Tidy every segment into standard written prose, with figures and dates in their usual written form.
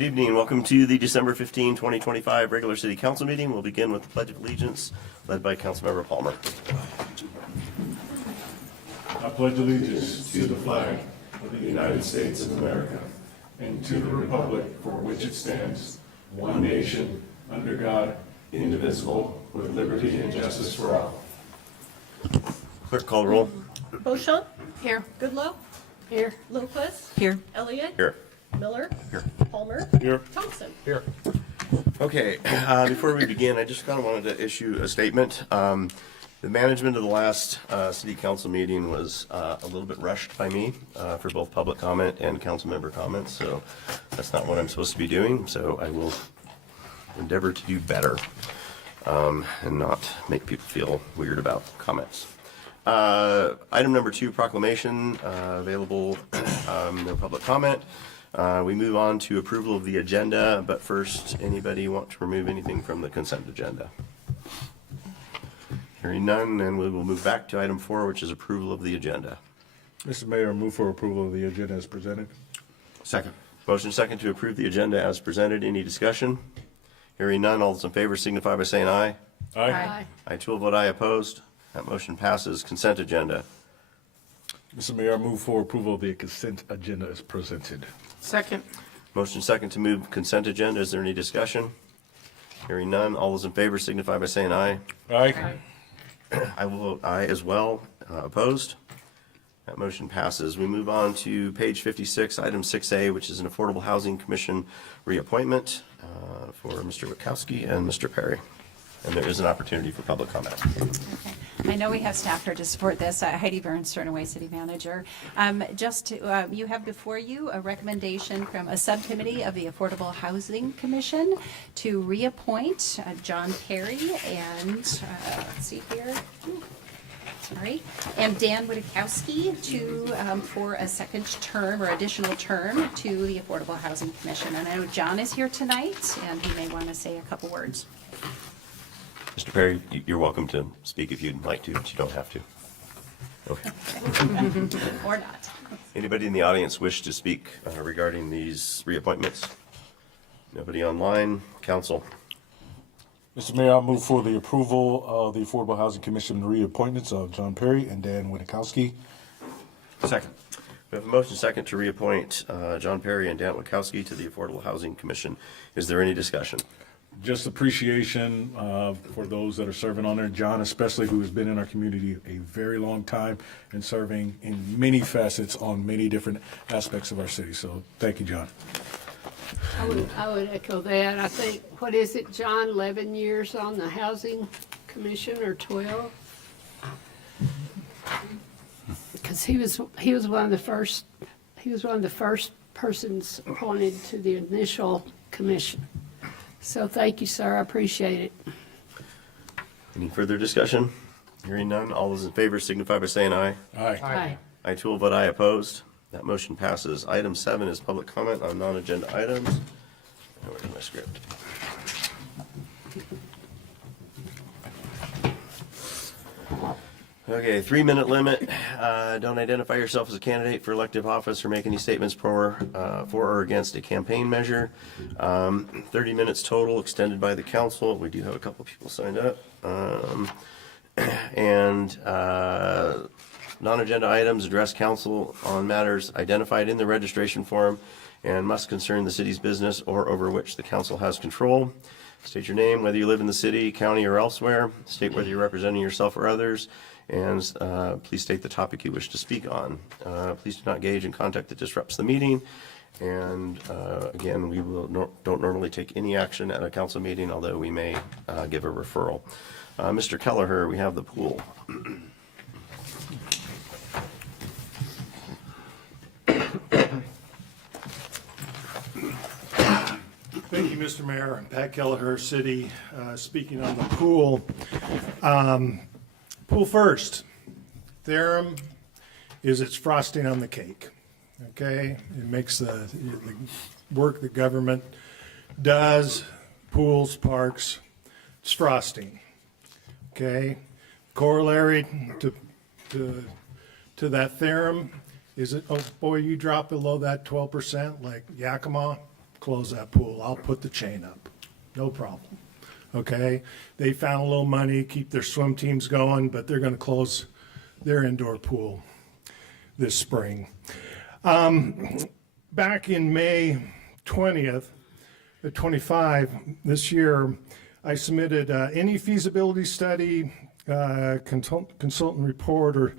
Good evening. Welcome to the December 15, 2025 regular city council meeting. We'll begin with the Pledge of Allegiance led by Councilmember Palmer. I pledge allegiance to the flag of the United States of America and to the republic for which it stands, one nation, under God, indivisible, with liberty and justice for all. Clerk, call the roll. Beauchamp. Here. Goodlow. Here. Lopez. Here. Elliott. Here. Miller. Here. Palmer. Here. Thompson. Here. Okay, before we begin, I just kind of wanted to issue a statement. The management of the last city council meeting was a little bit rushed by me for both public comment and council member comments, so that's not what I'm supposed to be doing, so I will endeavor to do better and not make people feel weird about comments. Item number 2, proclamation, available, no public comment. We move on to approval of the agenda, but first, anybody want to remove anything from the consent agenda? Hearing none, and we will move back to item 4, which is approval of the agenda. Mr. Mayor, move for approval of the agenda as presented. Second. Motion second to approve the agenda as presented. Any discussion? Hearing none, all those in favor signify by saying aye. Aye. I too will vote aye. Opposed? That motion passes. Consent agenda. Mr. Mayor, I move for approval of the consent agenda as presented. Second. Motion second to move consent agenda. Is there any discussion? Hearing none, all those in favor signify by saying aye. Aye. I will vote aye as well. Opposed? That motion passes. We move on to page 56, item 6A, which is an Affordable Housing Commission reappointment for Mr. Witkowski and Mr. Perry. And there is an opportunity for public comment. Okay. I know we have staff here to support this. Heidi Burns, Sternaway City Manager. You have before you a recommendation from a subcommittee of the Affordable Housing Commission to reappoint John Perry and, let's see here, sorry, and Dan Witkowski to, for a second term or additional term to the Affordable Housing Commission. And I know John is here tonight, and he may want to say a couple words. Mr. Perry, you're welcome to speak if you'd like to, but you don't have to. Okay. Or not. Anybody in the audience wish to speak regarding these reappointments? Nobody online? Council? Mr. Mayor, I move for the approval of the Affordable Housing Commission reappointments of John Perry and Dan Witkowski. Second. We have a motion second to reappoint John Perry and Dan Witkowski to the Affordable Housing Commission. Is there any discussion? Just appreciation for those that are serving on there. John especially, who has been in our community a very long time and serving in many facets on many different aspects of our city. So thank you, John. I would echo that. I think, what is it, John, 11 years on the Housing Commission or 12? Because he was one of the first persons appointed to the initial commission. So thank you, sir. I appreciate it. Any further discussion? Hearing none, all those in favor signify by saying aye. Aye. I too will vote aye. Opposed? That motion passes. Item 7 is public comment on non-agenda items. Now, where's my script? Okay, 3-minute limit. Don't identify yourself as a candidate for elective office or make any statements for or against a campaign measure. 30 minutes total, extended by the council. We do have a couple people signed up. Non-agenda items address council on matters identified in the registration form and must concern the city's business or over which the council has control. State your name, whether you live in the city, county, or elsewhere. State whether you're representing yourself or others. And please state the topic you wish to speak on. Please do not engage in conduct that disrupts the meeting. And again, we don't normally take any action at a council meeting, although we may give a referral. Mr. Kelleher, we have the pool. Thank you, Mr. Mayor. I'm Pat Kelleher, City, speaking on the pool. Pool first. Theorem is it's frosting on the cake. Okay? It makes the work the government does, pools, parks, it's frosting. Okay? Corollary to that theorem is it, oh boy, you drop below that 12% like Yakima, close that pool. I'll put the chain up. No problem. Okay? They found a little money, keep their swim teams going, but they're going to close their indoor pool this spring. Back in May 20th, 25, this year, I submitted any feasibility study, consultant report or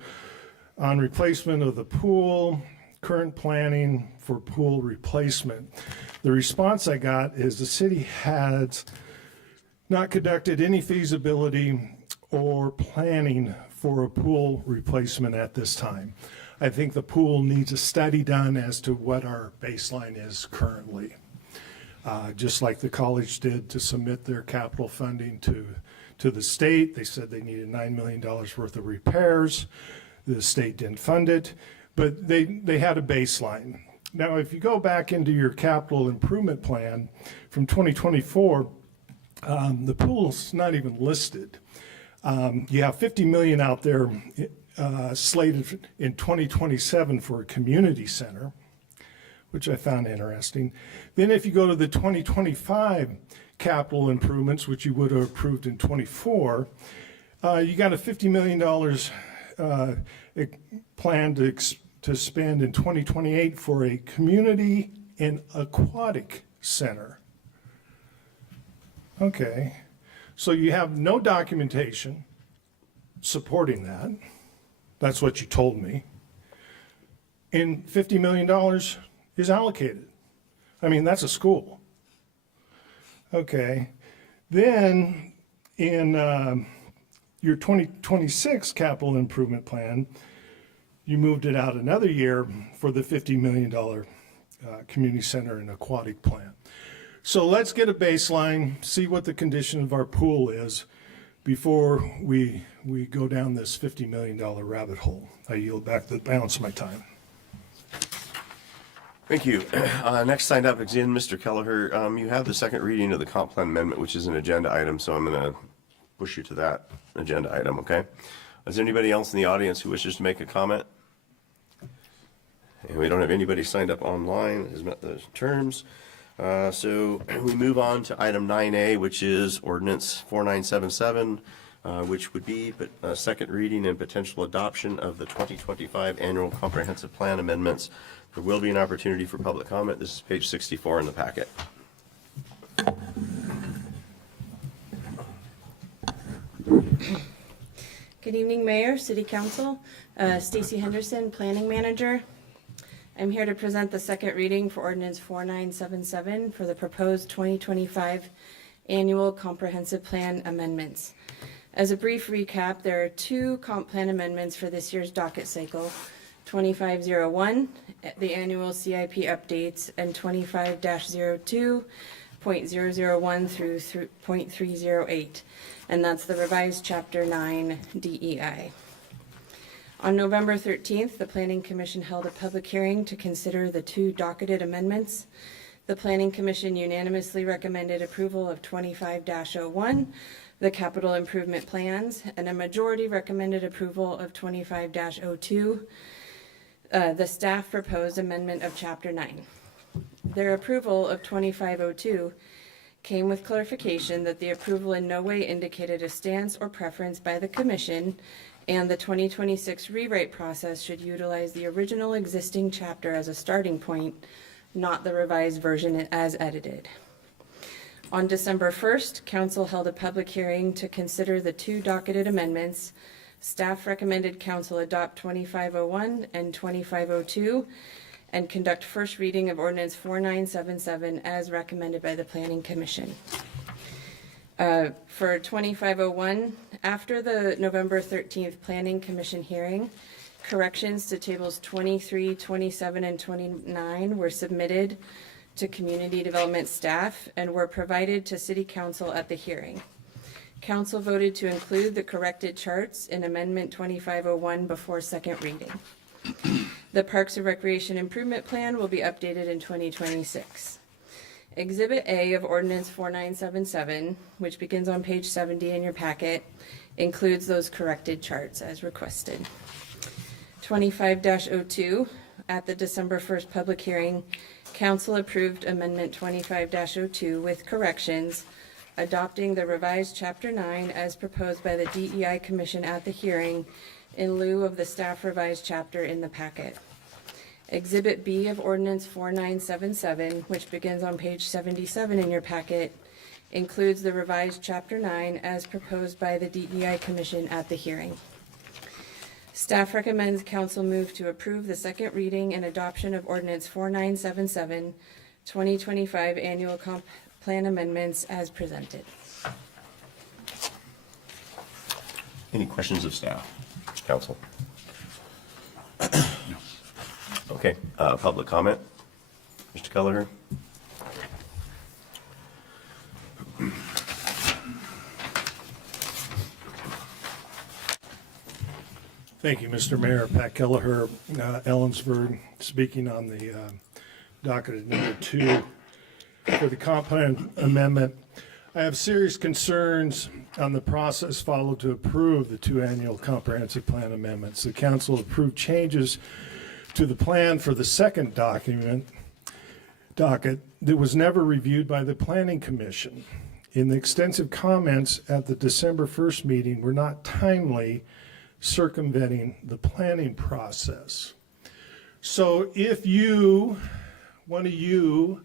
on replacement of the pool, current planning for pool replacement. The response I got is the city has not conducted any feasibility or planning for a pool replacement at this time. I think the pool needs a study done as to what our baseline is currently. Just like the college did to submit their capital funding to the state. They said they needed $9 million worth of repairs. The state didn't fund it, but they had a baseline. Now, if you go back into your capital improvement plan from 2024, the pool's not even listed. You have $50 million out there slated in 2027 for a community center, which I found interesting. Then if you go to the 2025 capital improvements, which you would have approved in 24, you got a $50 million plan to spend in 2028 for a community and aquatic center. Okay, so you have no documentation supporting that. That's what you told me. And $50 million is allocated. I mean, that's a school. Okay, then in your 2026 capital improvement plan, you moved it out another year for the $50 million community center and aquatic plan. So let's get a baseline, see what the condition of our pool is before we go down this $50 million rabbit hole. I yield back the balance of my time. Thank you. Next signed up again, Mr. Kelleher. You have the second reading of the comp plan amendment, which is an agenda item, so I'm going to push you to that agenda item, okay? Is there anybody else in the audience who wishes to make a comment? And we don't have anybody signed up online, has met those terms. So we move on to item 9A, which is ordinance 4977, which would be a second reading and potential adoption of the 2025 annual comprehensive plan amendments. There will be an opportunity for public comment. This is page 64 in the packet. Good evening, Mayor, City Council. Stacy Henderson, Planning Manager. I'm here to present the second reading for Ordinance 4977 for the proposed 2025 Annual Comprehensive Plan Amendments. As a brief recap, there are two comp plan amendments for this year's docket cycle, 2501, the annual CIP updates, and 25-02.001 through .308, and that's the revised Chapter 9 DEI. On November 13th, the Planning Commission held a public hearing to consider the two docketed amendments. The Planning Commission unanimously recommended approval of 25-01, the capital improvement plans, and a majority recommended approval of 25-02, the staff proposed amendment of Chapter 9. Their approval of 2502 came with clarification that the approval in no way indicated a stance or preference by the Commission, and the 2026 rewrite process should utilize the original existing chapter as a starting point, not the revised version as edited. On December 1st, Council held a public hearing to consider the two docketed amendments. Staff recommended Council adopt 2501 and 2502 and conduct first reading of Ordinance 4977 as recommended by the Planning Commission. For 2501, after the November 13th Planning Commission hearing, corrections to tables 23, 27, and 29 were submitted to Community Development staff and were provided to City Council at the hearing. Council voted to include the corrected charts in Amendment 2501 before second reading. The Parks and Recreation Improvement Plan will be updated in 2026. Exhibit A of Ordinance 4977, which begins on page 70 in your packet, includes those corrected charts as requested. 25-02, at the December 1st public hearing, Council approved Amendment 25-02 with corrections, adopting the revised Chapter 9 as proposed by the DEI Commission at the hearing in lieu of the staff revised chapter in the packet. Exhibit B of Ordinance 4977, which begins on page 77 in your packet, includes the revised Chapter 9 as proposed by the DEI Commission at the hearing. Staff recommends council move to approve the second reading and adoption of Ordinance 4977, 2025 Annual Comp Plan Amendments as presented. Any questions of staff? Council? Okay, public comment? Mr. Kelleher? Thank you, Mr. Mayor. Pat Kelleher, Ellensburg, speaking on the docket number 2 for the comp plan amendment. I have serious concerns on the process followed to approve the 2 annual comprehensive plan amendments. The council approved changes to the plan for the second docket that was never reviewed by the Planning Commission. In the extensive comments at the December 1st meeting were not timely, circumventing the planning process. So if one of you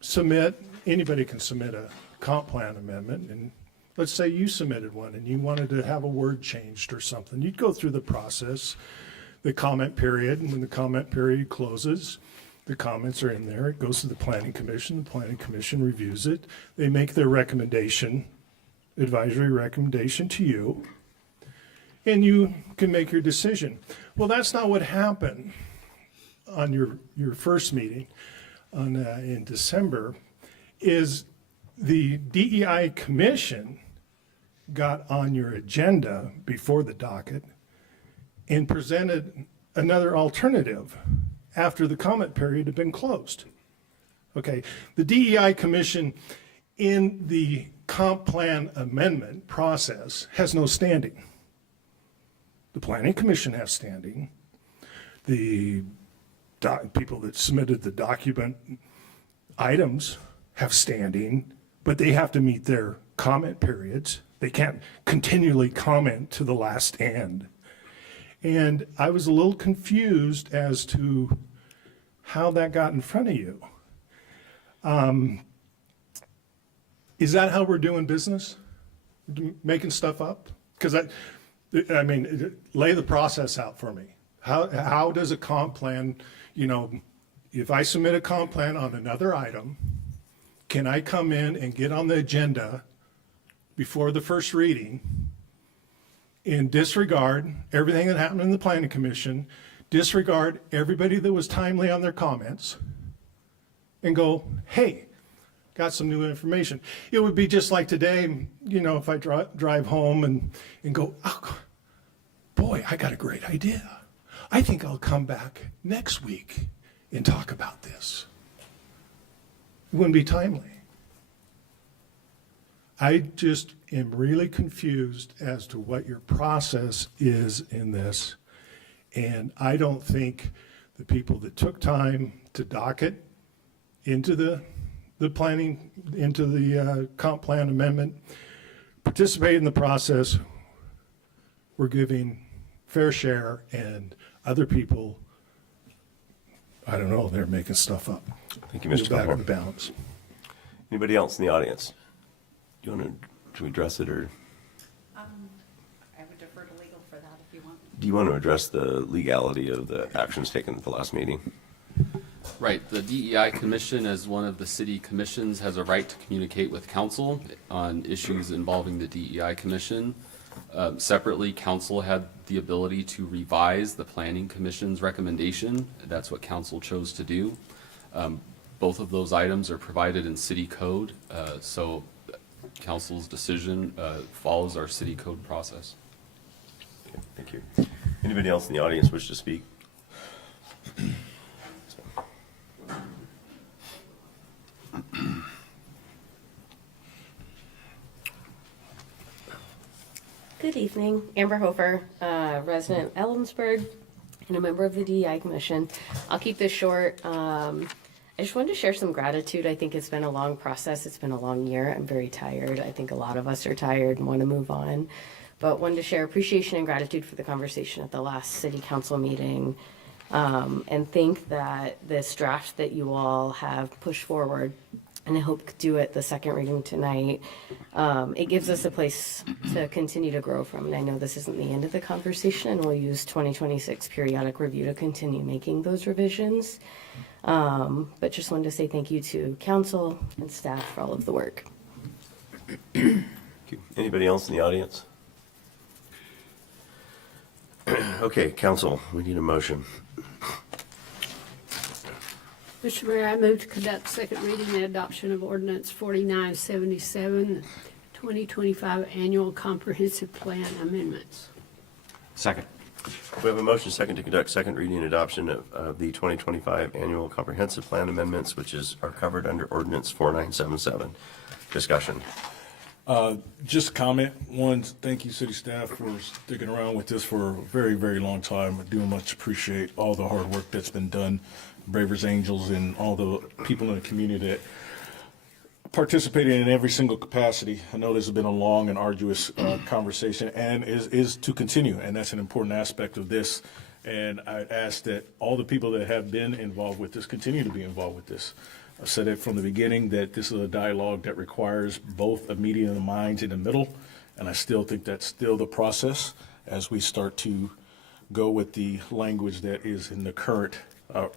submit, anybody can submit a comp plan amendment, and let's say you submitted one and you wanted to have a word changed or something, you'd go through the process, the comment period, and when the comment period closes, the comments are in there, it goes to the Planning Commission, the Planning Commission reviews it, they make their recommendation, advisory recommendation to you, and you can make your decision. Well, that's not what happened on your first meeting in December. Is the DEI Commission got on your agenda before the docket and presented another alternative after the comment period had been closed. Okay, the DEI Commission in the comp plan amendment process has no standing. The Planning Commission has standing. The people that submitted the document items have standing, but they have to meet their comment periods. They can't continually comment to the last end. And I was a little confused as to how that got in front of you. Is that how we're doing business? Making stuff up? Because I mean, lay the process out for me. How does a comp plan, if I submit a comp plan on another item, can I come in and get on the agenda before the first reading and disregard everything that happened in the Planning Commission, disregard everybody that was timely on their comments, and go, hey, got some new information? It would be just like today, if I drive home and go, oh, boy, I got a great idea. I think I'll come back next week and talk about this. It wouldn't be timely. I just am really confused as to what your process is in this. And I don't think the people that took time to docket into the planning, into the comp plan amendment, participate in the process, were giving fair share, and other people, I don't know, they're making stuff up. Thank you, Mr. Back Kelleher. in balance. Anybody else in the audience? Do you want to address it, or I would defer to legal for that if you want. do you want to address the legality of the actions taken at the last meeting? Right. The DEI Commission, as one of the city commissions, has a right to communicate with council on issues involving the DEI Commission. Separately, council had the ability to revise the Planning Commission's recommendation. That's what council chose to do. Both of those items are provided in city code, so council's decision follows our city code process. Okay, thank you. Anybody else in the audience wish to speak? Good evening, Amber Hofer, resident Ellensburg and a member of the DEI Commission. I'll keep this short. I just wanted to share some gratitude. I think it's been a long process. It's been a long year. I'm very tired. I think a lot of us are tired and want to move on. But wanted to share appreciation and gratitude for the conversation at the last city council meeting. And think that this draft that you all have pushed forward, and I hope to do it the second reading tonight, it gives us a place to continue to grow from. And I know this isn't the end of the conversation, and we'll use 2026 periodic review to continue making those revisions. But just wanted to say thank you to council and staff for all of the work. Anybody else in the audience? Okay, council, we need a motion. Mr. Mayor, I move to conduct second reading and adoption of ordinance 4977, 2025 annual comprehensive plan amendments. Second. We have a motion second to conduct second reading and adoption of the 2025 annual comprehensive plan amendments, which are covered under ordinance 4977. Discussion. Just comment. One, thank you, city staff, for sticking around with this for a very, very long time. I do much appreciate all the hard work that's been done, Bravers Angels and all the people in the community that participated in every single capacity. I know this has been a long and arduous conversation, and is to continue, and that's an important aspect of this. And I ask that all the people that have been involved with this continue to be involved with this. I've said it from the beginning that this is a dialogue that requires both a meeting of the minds in the middle, and I still think that's still the process as we start to go with the language that is in the current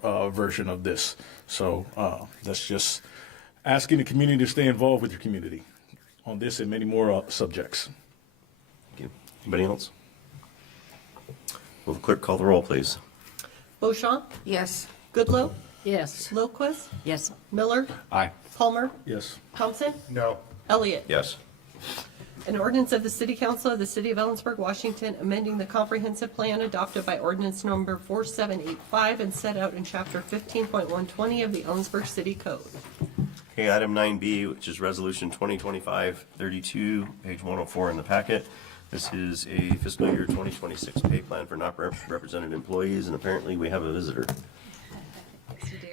version of this. So that's just asking the community to stay involved with your community on this and many more subjects. Thank you. Anybody else? Will the clerk call the roll, please? Beauchamp? Yes. Goodloe? Yes. Lowquist? Yes. Miller? Aye. Palmer? Yes. Thompson? No. Elliott? Yes. An ordinance of the City Council of the City of Ellensburg, Washington, amending the comprehensive plan adopted by ordinance number 4785 and set out in chapter 15.120 of the Ellensburg City Code. Okay, item 9B, which is resolution 2025-32, page 104 in the packet. This is a fiscal year 2026 pay plan for not represented employees, and apparently we have a visitor.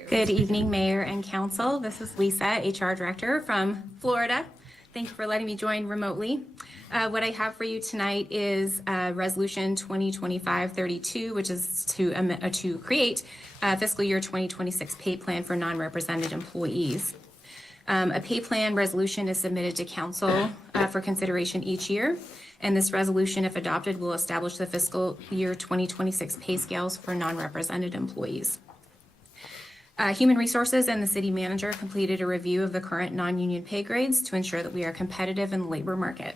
Good evening, Mayor and Council. This is Lisa, HR Director from Florida. Thank you for letting me join remotely. What I have for you tonight is Resolution 2025-32, which is to create a fiscal year 2026 pay plan for non-represented employees. A pay plan resolution is submitted to Council for consideration each year, and this resolution, if adopted, will establish the fiscal year 2026 pay scales for non-represented employees. Human Resources and the City Manager completed a review of the current non-union pay grades to ensure that we are competitive in the labor market.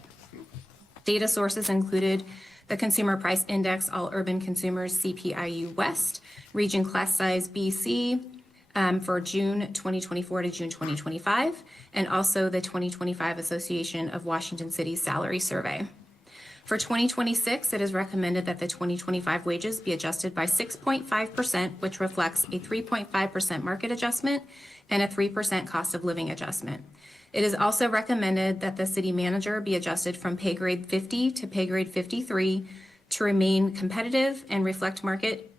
Data sources included the Consumer Price Index, All Urban Consumers CPIU West, Region Class Size BC for June 2024 to June 2025, and also the 2025 Association of Washington Cities Salary Survey. For 2026, it is recommended that the 2025 wages be adjusted by 6.5%, which reflects a 3.5% market adjustment and a 3% cost of living adjustment. It is also recommended that the city manager be adjusted from pay grade 50 to pay grade 53 to remain competitive and reflect market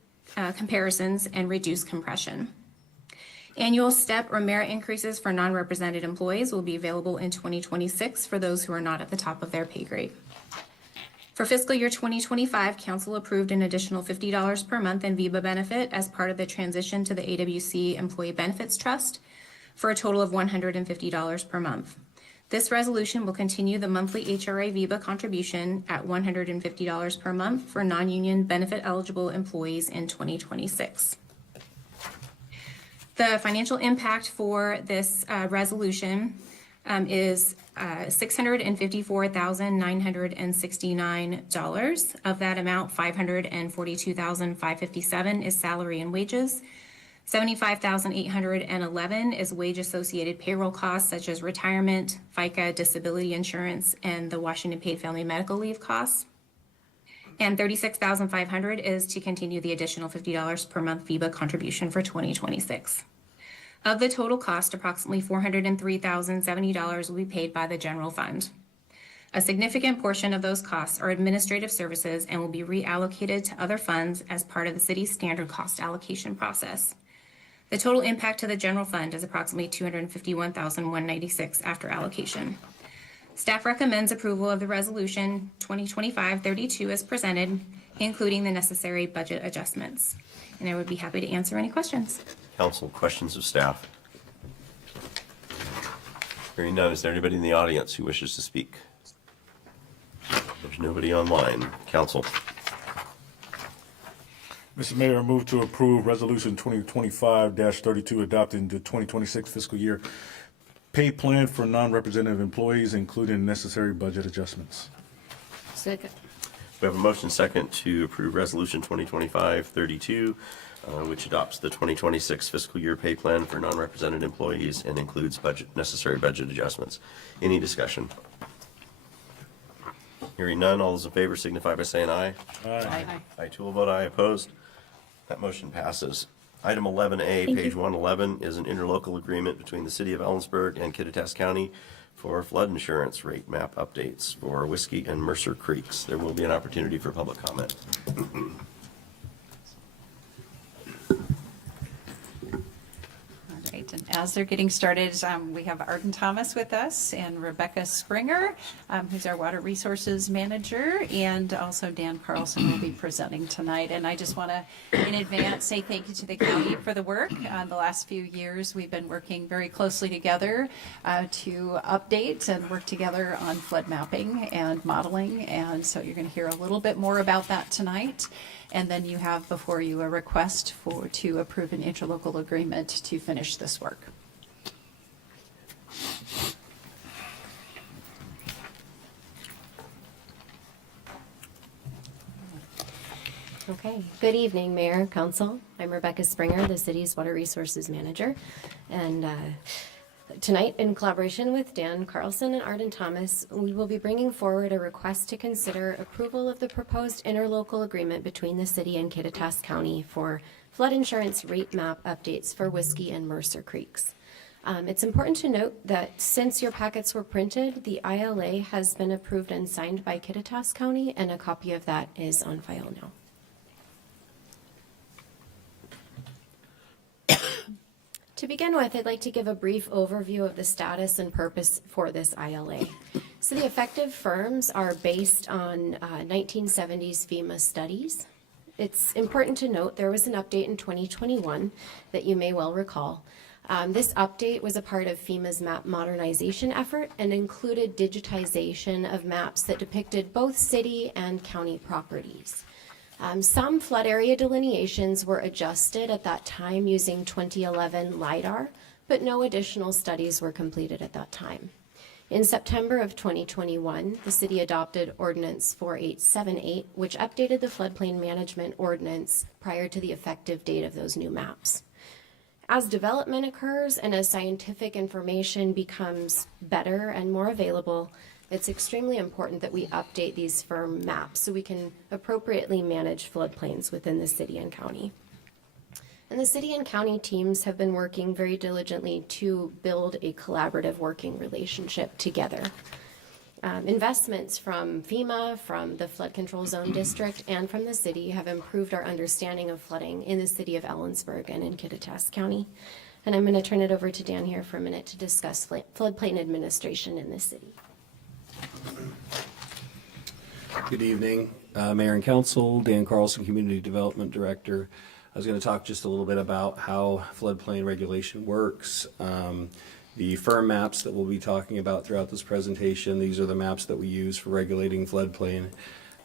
comparisons and reduce compression. Annual step or merit increases for non-represented employees will be available in 2026 for those who are not at the top of their pay grade. For fiscal year 2025, Council approved an additional $50 per month in VEBA benefit as part of the transition to the AWC Employee Benefits Trust for a total of $150 per month. This resolution will continue the monthly HRA VEBA contribution at $150 per month for non-union benefit eligible employees in 2026. The financial impact for this resolution is $654,969. Of that amount, $542,557 is salary and wages. $75,811 is wage-associated payroll costs such as retirement, FICA, disability insurance, and the Washington Paid Family Medical Leave costs. And $36,500 is to continue the additional $50 per month VEBA contribution for 2026. Of the total cost, approximately $403,070 will be paid by the general fund. A significant portion of those costs are administrative services and will be reallocated to other funds as part of the city's standard cost allocation process. The total impact to the general fund is approximately $251,196 after allocation. Staff recommends approval of the resolution 2025-32 as presented, including the necessary budget adjustments. And I would be happy to answer any questions. Council, questions of staff? Hearing none, is there anybody in the audience who wishes to speak? There's nobody online. Council, Mr. Mayor, I move to approve Resolution 2025-32 adopting the 2026 fiscal year pay plan for non-representative employees, including necessary budget adjustments. Second. we have a motion second to approve Resolution 2025-32, which adopts the 2026 fiscal year pay plan for non-represented employees and includes necessary budget adjustments. Any discussion? Hearing none, all those in favor signify by saying aye. Aye. I too will vote aye. Opposed? That motion passes. Item 11A, page 111, is an interlocal agreement between the City of Ellensburg and Kittitas County for flood insurance rate map updates for Whiskey and Mercer Creeks. There will be an opportunity for public comment. All right, and as they're getting started, we have Arden Thomas with us and Rebecca Springer, who's our Water Resources Manager, and also Dan Carlson will be presenting tonight. And I just want to, in advance, say thank you to the county for the work. The last few years, we've been working very closely together to update and work together on flood mapping and modeling. And so you're going to hear a little bit more about that tonight. And then you have before you a request to approve an interlocal agreement to finish this work. Okay, good evening, Mayor, Council. I'm Rebecca Springer, the city's Water Resources Manager. And tonight, in collaboration with Dan Carlson and Arden Thomas, we will be bringing forward a request to consider approval of the proposed interlocal agreement between the city and Kittitas County for flood insurance rate map updates for Whiskey and Mercer Creeks. It's important to note that since your packets were printed, the ILA has been approved and signed by Kittitas County, and a copy of that is on file now. To begin with, I'd like to give a brief overview of the status and purpose for this ILA. So the effective firms are based on 1970s FEMA studies. It's important to note there was an update in 2021 that you may well recall. This update was a part of FEMA's map modernization effort and included digitization of maps that depicted both city and county properties. Some flood area delineations were adjusted at that time using 2011 LIDAR, but no additional studies were completed at that time. In September of 2021, the city adopted Ordinance 4878, which updated the floodplain management ordinance prior to the effective date of those new maps. As development occurs and as scientific information becomes better and more available, it's extremely important that we update these firm maps so we can appropriately manage floodplains within the city and county. And the city and county teams have been working very diligently to build a collaborative working relationship together. Investments from FEMA, from the Flood Control Zone District, and from the city have improved our understanding of flooding in the city of Ellensburg and in Kittitas County. And I'm going to turn it over to Dan here for a minute to discuss floodplain administration in the city. Good evening, Mayor and Council. Dan Carlson, Community Development Director. I was going to talk just a little bit about how floodplain regulation works. The firm maps that we'll be talking about throughout this presentation, these are the maps that we use for regulating floodplain.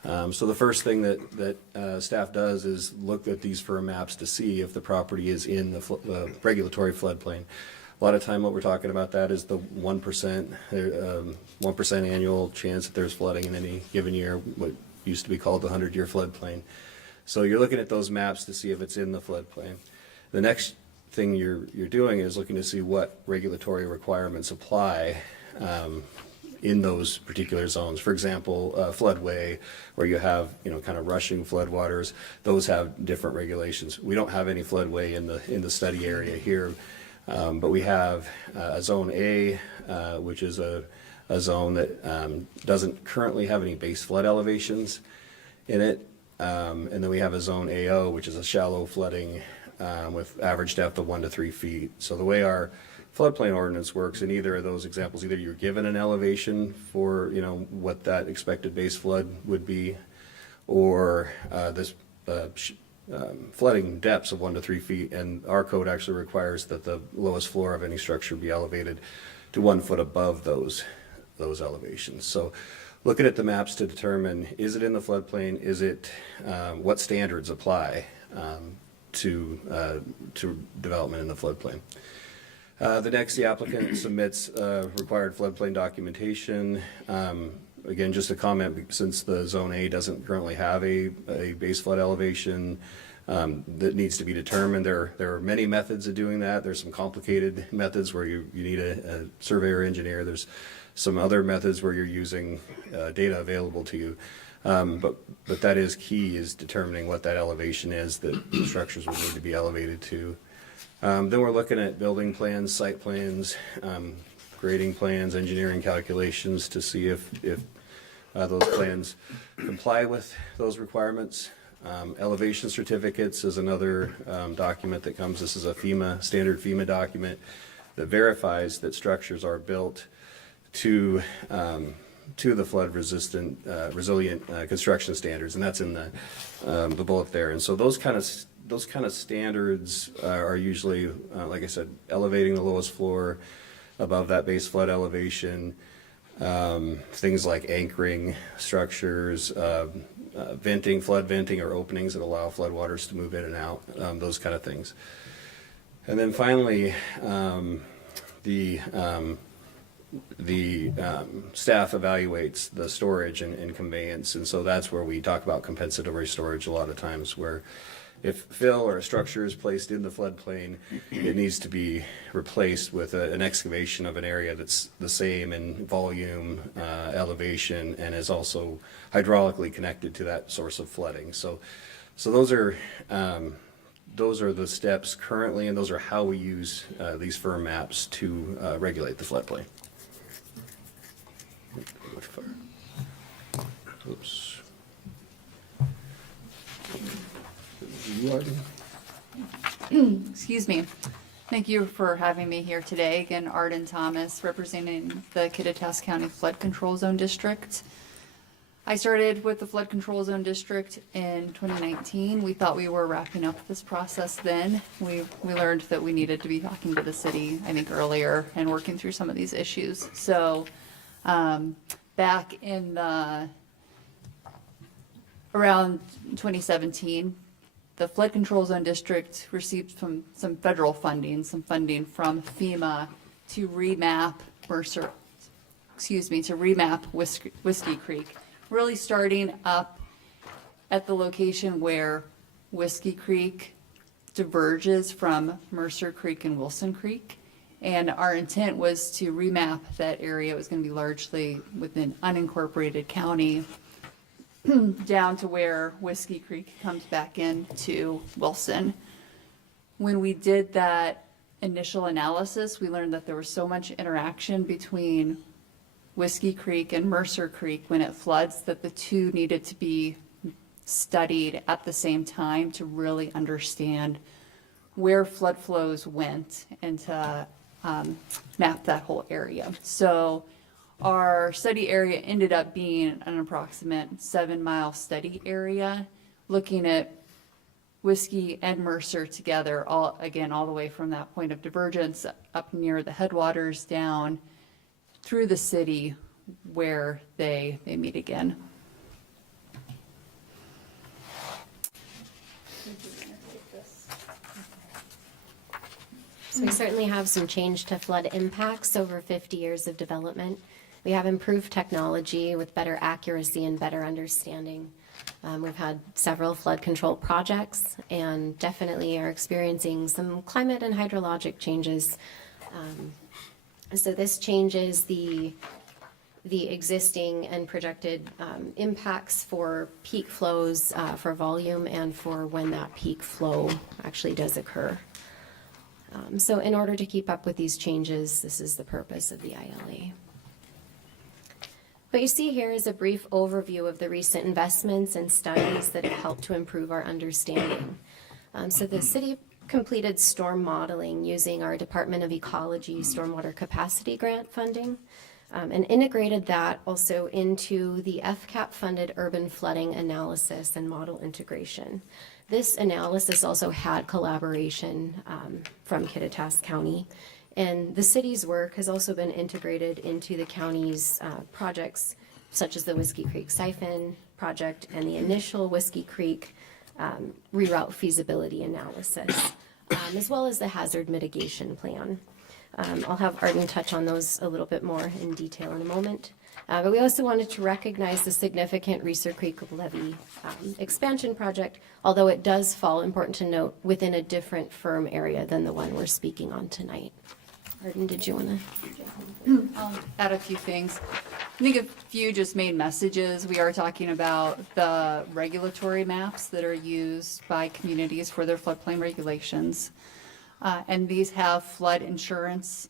So the first thing that staff does is look at these firm maps to see if the property is in the regulatory floodplain. A lot of time what we're talking about that is the 1% annual chance that there's flooding in any given year, what used to be called the 100-year floodplain. So you're looking at those maps to see if it's in the floodplain. The next thing you're doing is looking to see what regulatory requirements apply in those particular zones. For example, floodway, where you have kind of rushing floodwaters, those have different regulations. We don't have any floodway in the study area here. But we have a Zone A, which is a zone that doesn't currently have any base flood elevations in it. And then we have a Zone AO, which is a shallow flooding with average depth of 1 to 3 feet. So the way our floodplain ordinance works, in either of those examples, either you're given an elevation for, what that expected base flood would be, or flooding depths of 1 to 3 feet, and our code actually requires that the lowest floor of any structure be elevated to 1 foot above those elevations. So looking at the maps to determine, is it in the floodplain, is it, what standards apply to development in the floodplain. The applicant submits required floodplain documentation. Again, just a comment, since the Zone A doesn't currently have a base flood elevation that needs to be determined. There are many methods of doing that. There's some complicated methods where you need a surveyor engineer. There's some other methods where you're using data available to you. But that is key, is determining what that elevation is that the structures would need to be elevated to. Then we're looking at building plans, site plans, grading plans, engineering calculations to see if those plans comply with those requirements. Elevation certificates is another document that comes. This is a standard FEMA document that verifies that structures are built to the flood-resistant, resilient construction standards, and that's in the bullet there. And so those kind of standards are usually, like I said, elevating the lowest floor above that base flood elevation, things like anchoring structures, venting, flood venting, or openings that allow floodwaters to move in and out, those kind of things. And then finally, the staff evaluates the storage and conveyance, and so that's where we talk about compensatory storage a lot of times, where if fill or a structure is placed in the floodplain, it needs to be replaced with an excavation of an area that's the same in volume, elevation, and is also hydraulically connected to that source of flooding. So those are the steps currently, and those are how we use these firm maps to regulate the floodplain. Oops. Excuse me. Thank you for having me here today. Again, Arden Thomas, representing the Kittitas County Flood Control Zone District. I started with the Flood Control Zone District in 2019. We thought we were wrapping up this process then. We learned that we needed to be talking to the city, I think, earlier and working through some of these issues. So back in around 2017, the Flood Control Zone District received some federal funding, some funding from FEMA to remap Whiskey Creek, really starting up at the location where Whiskey Creek diverges from Mercer Creek and Wilson Creek. And our intent was to remap that area. It was going to be largely within unincorporated county, down to where Whiskey Creek comes back into Wilson. When we did that initial analysis, we learned that there was so much interaction between Whiskey Creek and Mercer Creek when it floods that the two needed to be studied at the same time to really understand where flood flows went and to map that whole area. So our study area ended up being an approximate 7-mile study area, looking at Whiskey and Mercer together, all the way from that point of divergence up near the headwaters down through the city where they meet again. So we certainly have some change to flood impacts over 50 years of development. We have improved technology with better accuracy and better understanding. We've had several flood control projects and definitely are experiencing some climate and hydrologic changes. So this changes the existing and projected impacts for peak flows for volume and for when that peak flow actually does occur. So in order to keep up with these changes, this is the purpose of the ILA. What you see here is a brief overview of the recent investments and studies that have helped to improve our understanding. So the city completed storm modeling using our Department of Ecology Stormwater Capacity Grant funding, and integrated that also into the FCAP-funded urban flooding analysis and model integration. This analysis also had collaboration from Kittitas County, and the city's work has also been integrated into the county's projects, such as the Whiskey Creek Siphon Project and the initial Whiskey Creek reroute feasibility analysis, as well as the hazard mitigation plan. I'll have Arden touch on those a little bit more in detail in a moment. But we also wanted to recognize the significant Reeser Creek Levee expansion project, although it does fall, important to note, within a different firm area than the one we're speaking on tonight. Arden, did you want to? I'll add a few things. I think a few just main messages. We are talking about the regulatory maps that are used by communities for their floodplain regulations. And these have flood insurance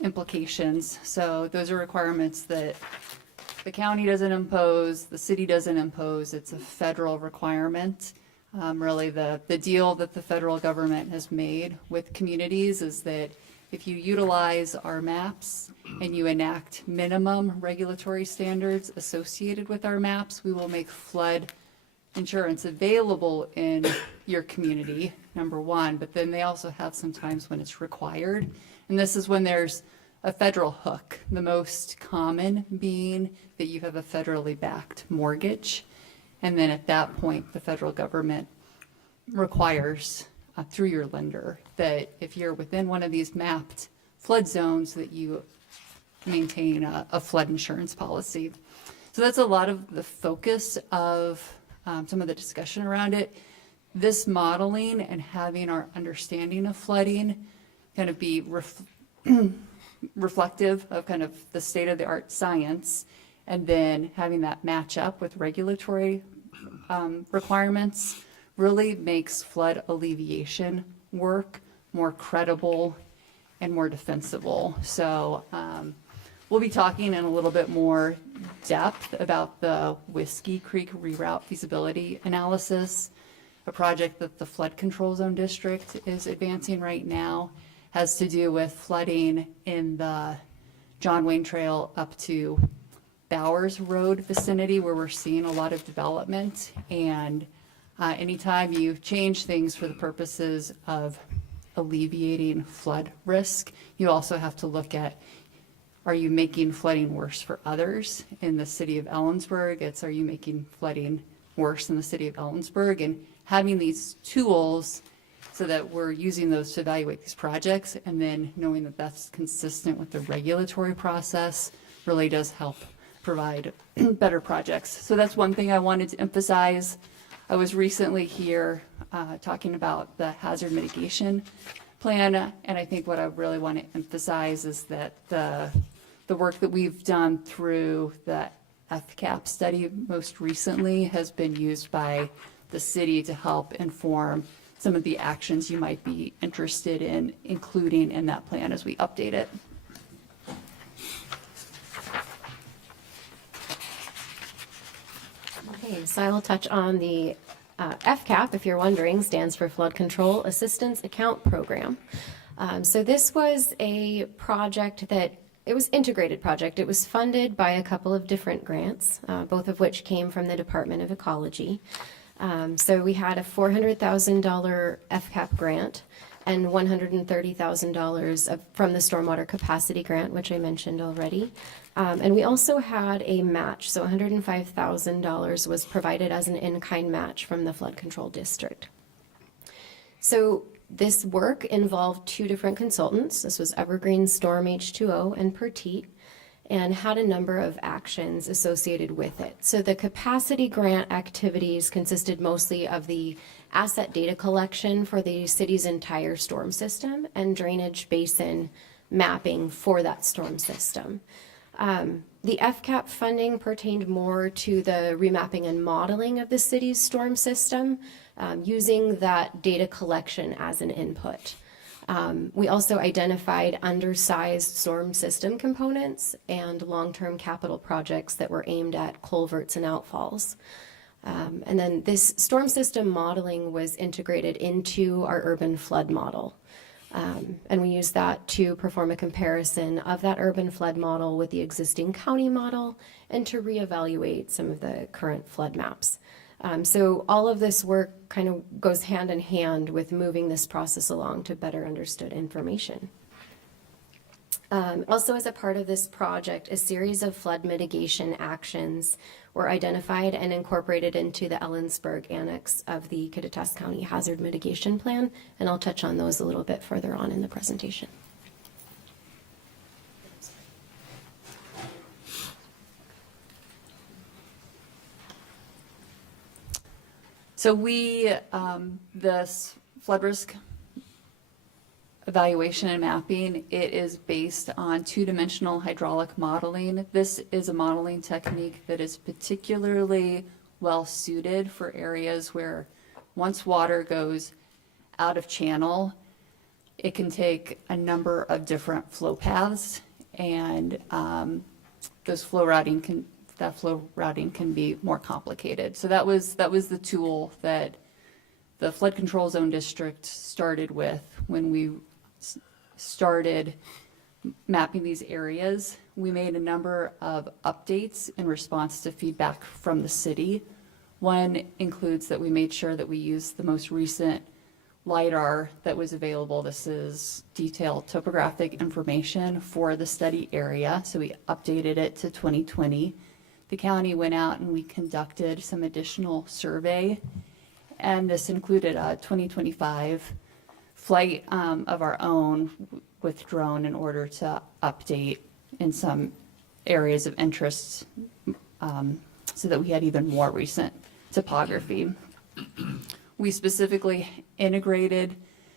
implications. So those are requirements that the county doesn't impose, the city doesn't impose. It's a federal requirement. Really, the deal that the federal government has made with communities is that if you utilize our maps and you enact minimum regulatory standards associated with our maps, we will make flood insurance available in your community, number one, but then they also have sometimes when it's required. And this is when there's a federal hook, the most common being that you have a federally backed mortgage. And then at that point, the federal government requires through your lender that if you're within one of these mapped flood zones that you maintain a flood insurance policy. So that's a lot of the focus of some of the discussion around it. This modeling and having our understanding of flooding kind of be reflective of kind of the state-of-the-art science, and then having that match up with regulatory requirements really makes flood alleviation work more credible and more defensible. So we'll be talking in a little bit more depth about the Whiskey Creek reroute feasibility analysis, a project that the Flood Control Zone District is advancing right now, has to do with flooding in the John Wayne Trail up to Bowers Road vicinity, where we're seeing a lot of development. And anytime you change things for the purposes of alleviating flood risk, you also have to look at, are you making flooding worse for others in the city of Ellensburg? It's, are you making flooding worse in the city of Ellensburg? And having these tools so that we're using those to evaluate these projects, and then knowing that that's consistent with the regulatory process really does help provide better projects. So that's one thing I wanted to emphasize. I was recently here talking about the hazard mitigation plan, and I think what I really want to emphasize is that the work that we've done through the FCAP study most recently has been used by the city to help inform some of the actions you might be interested in including in that plan as we update it. Okay, so I will touch on the FCAP, if you're wondering, stands for Flood Control Assistance Account Program. So this was a project that, it was integrated project. It was funded by a couple of different grants, both of which came from the Department of Ecology. So we had a $400,000 FCAP grant and $130,000 from the Stormwater Capacity Grant, which I mentioned already. And we also had a match, so $105,000 was provided as an in-kind match from the Flood Control District. So this work involved two different consultants. This was Evergreen Storm H2O and Pertite, and had a number of actions associated with it. So the capacity grant activities consisted mostly of the asset data collection for the city's entire storm system and drainage basin mapping for that storm system. The FCAP funding pertained more to the remapping and modeling of the city's storm system, using that data collection as an input. We also identified undersized storm system components and long-term capital projects that were aimed at culverts and outfalls. And then this storm system modeling was integrated into our urban flood model. And we use that to perform a comparison of that urban flood model with the existing county model and to reevaluate some of the current flood maps. So all of this work kind of goes hand in hand with moving this process along to better understood information. Also, as a part of this project, a series of flood mitigation actions were identified and incorporated into the Ellensburg annex of the Kittitas County Hazard Mitigation Plan, and I'll touch on those a little bit further on in the presentation. So this flood risk evaluation and mapping, it is based on two-dimensional hydraulic modeling. This is a modeling technique that is particularly well suited for areas where once water goes out of channel, it can take a number of different flow paths, and that flow routing can be more complicated. So that was the tool that the Flood Control Zone District started with when we started mapping these areas. We made a number of updates in response to feedback from the city. One includes that we made sure that we used the most recent LiDAR that was available. This is detailed topographic information for the study area, so we updated it to 2020. The county went out and we conducted some additional survey, and this included a 2025 flight of our own with drone in order to update in some areas of interest, so that we had even more recent topography. We specifically integrated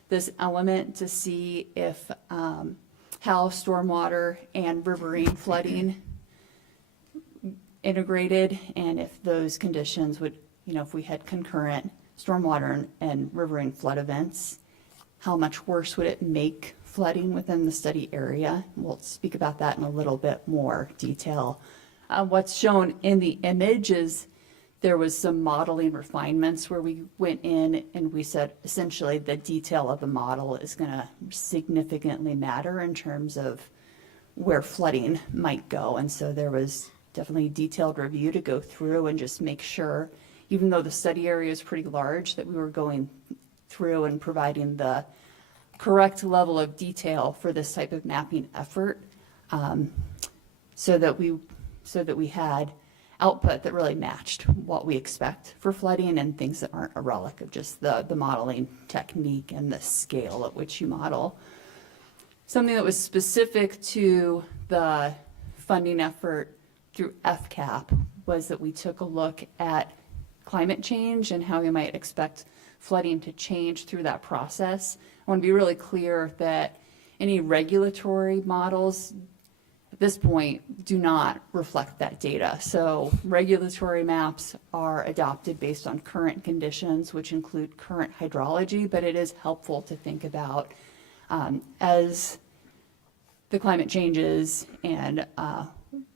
this element to see if how stormwater and riverine flooding integrated, and if those conditions would, if we had concurrent stormwater and riverine flood events, how much worse would it make flooding within the study area? We'll speak about that in a little bit more detail. What's shown in the image is there was some modeling refinements where we went in and we said essentially the detail of the model is going to significantly matter in terms of where flooding might go. And so there was definitely detailed review to go through and just make sure, even though the study area is pretty large, that we were going through and providing the correct level of detail for this type of mapping effort, so that we had output that really matched what we expect for flooding and things that aren't a relic of just the modeling technique and the scale at which you model. Something that was specific to the funding effort through FCAP was that we took a look at climate change and how we might expect flooding to change through that process. I want to be really clear that any regulatory models at this point do not reflect that data. So regulatory maps are adopted based on current conditions, which include current hydrology, but it is helpful to think about as the climate changes and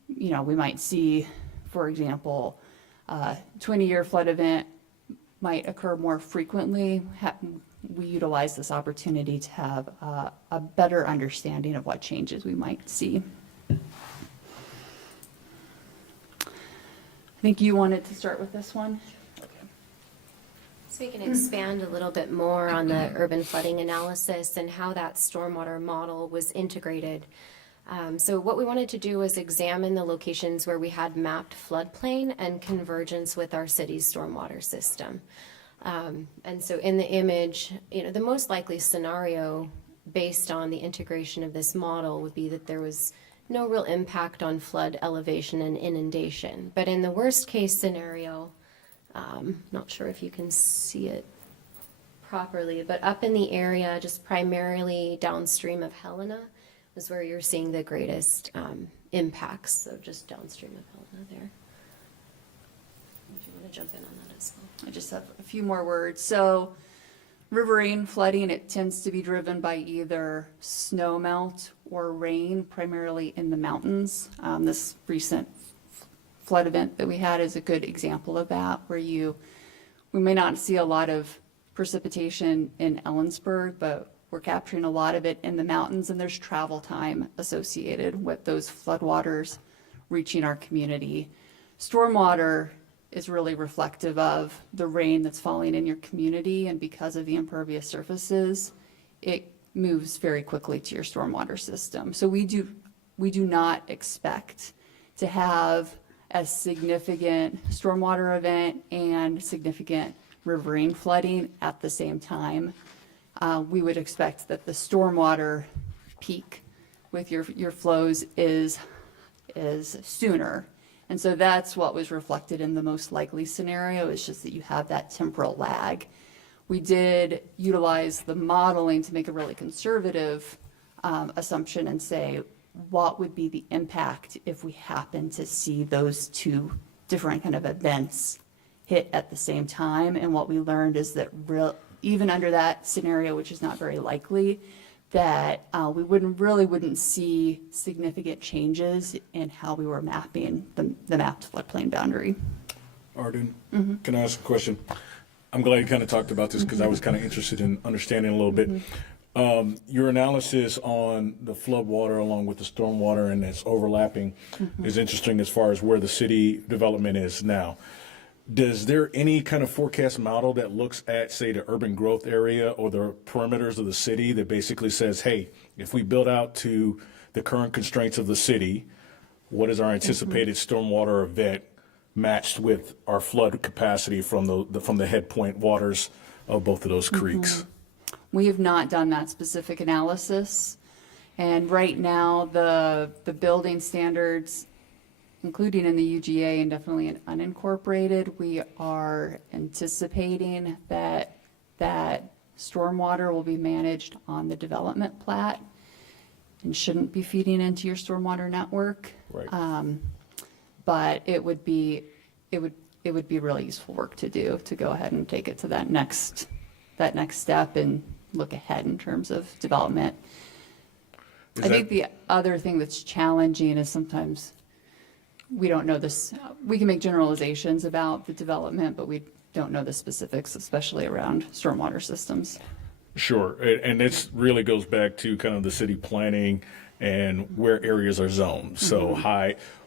we might see, for example, 20-year flood event might occur more frequently. We utilize this opportunity to have a better understanding of what changes we might see. I think you wanted to start with this one. So we can expand a little bit more on the urban flooding analysis and how that stormwater model was integrated. So what we wanted to do was examine the locations where we had mapped floodplain and convergence with our city's stormwater system. And so in the image, the most likely scenario based on the integration of this model would be that there was no real impact on flood elevation and inundation. But in the worst case scenario, not sure if you can see it properly, but up in the area, just primarily downstream of Helena, is where you're seeing the greatest impacts. So just downstream of Helena there. If you want to jump in on that as well. I just have a few more words. So riverine flooding, it tends to be driven by either snow melt or rain, primarily in the mountains. This recent flood event that we had is a good example of that, where we may not see a lot of precipitation in Ellensburg, but we're capturing a lot of it in the mountains, and there's travel time associated with those floodwaters reaching our community. Stormwater is really reflective of the rain that's falling in your community, and because of the impervious surfaces, it moves very quickly to your stormwater system. So we do not expect to have a significant stormwater event and significant riverine flooding at the same time. We would expect that the stormwater peak with your flows is sooner. And so that's what was reflected in the most likely scenario, is just that you have that temporal lag. We did utilize the modeling to make a really conservative assumption and say, what would be the impact if we happen to see those two different kind of events hit at the same time? And what we learned is that even under that scenario, which is not very likely, that we wouldn't see significant changes in how we were mapping the mapped floodplain boundary. Arden, can I ask a question? I'm glad you kind of talked about this because I was kind of interested in understanding a little bit. Your analysis on the flood water along with the storm water and its overlapping is interesting as far as where the city development is now. Does there any kind of forecast model that looks at, say, the urban growth area or the perimeters of the city that basically says, hey, if we build out to the current constraints of the city, what is our anticipated stormwater event matched with our flood capacity from the head point waters of both of those creeks? We have not done that specific analysis. And right now, the building standards, including in the UGA and definitely in unincorporated, we are anticipating that stormwater will be managed on the development plat and shouldn't be feeding into your stormwater network. Right. But it would be really useful work to do, to go ahead and take it to that next step and look ahead in terms of development. I think the other thing that's challenging is sometimes we don't know this. We can make generalizations about the development, but we don't know the specifics, especially around stormwater systems. Sure, and this really goes back to kind of the city planning and where areas are zoned. So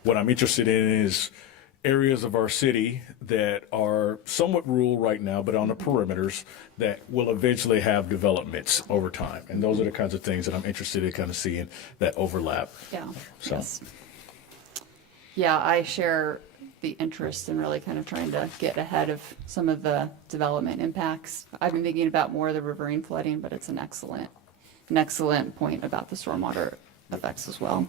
what I'm interested in is areas of our city that are somewhat rural right now, but on the perimeters that will eventually have developments over time. And those are the kinds of things that I'm interested in kind of seeing that overlap. Yeah. So. Yes. Yeah, I share the interest in really kind of trying to get ahead of some of the development impacts. I've been thinking about more of the riverine flooding, but it's an excellent point about the stormwater effects as well.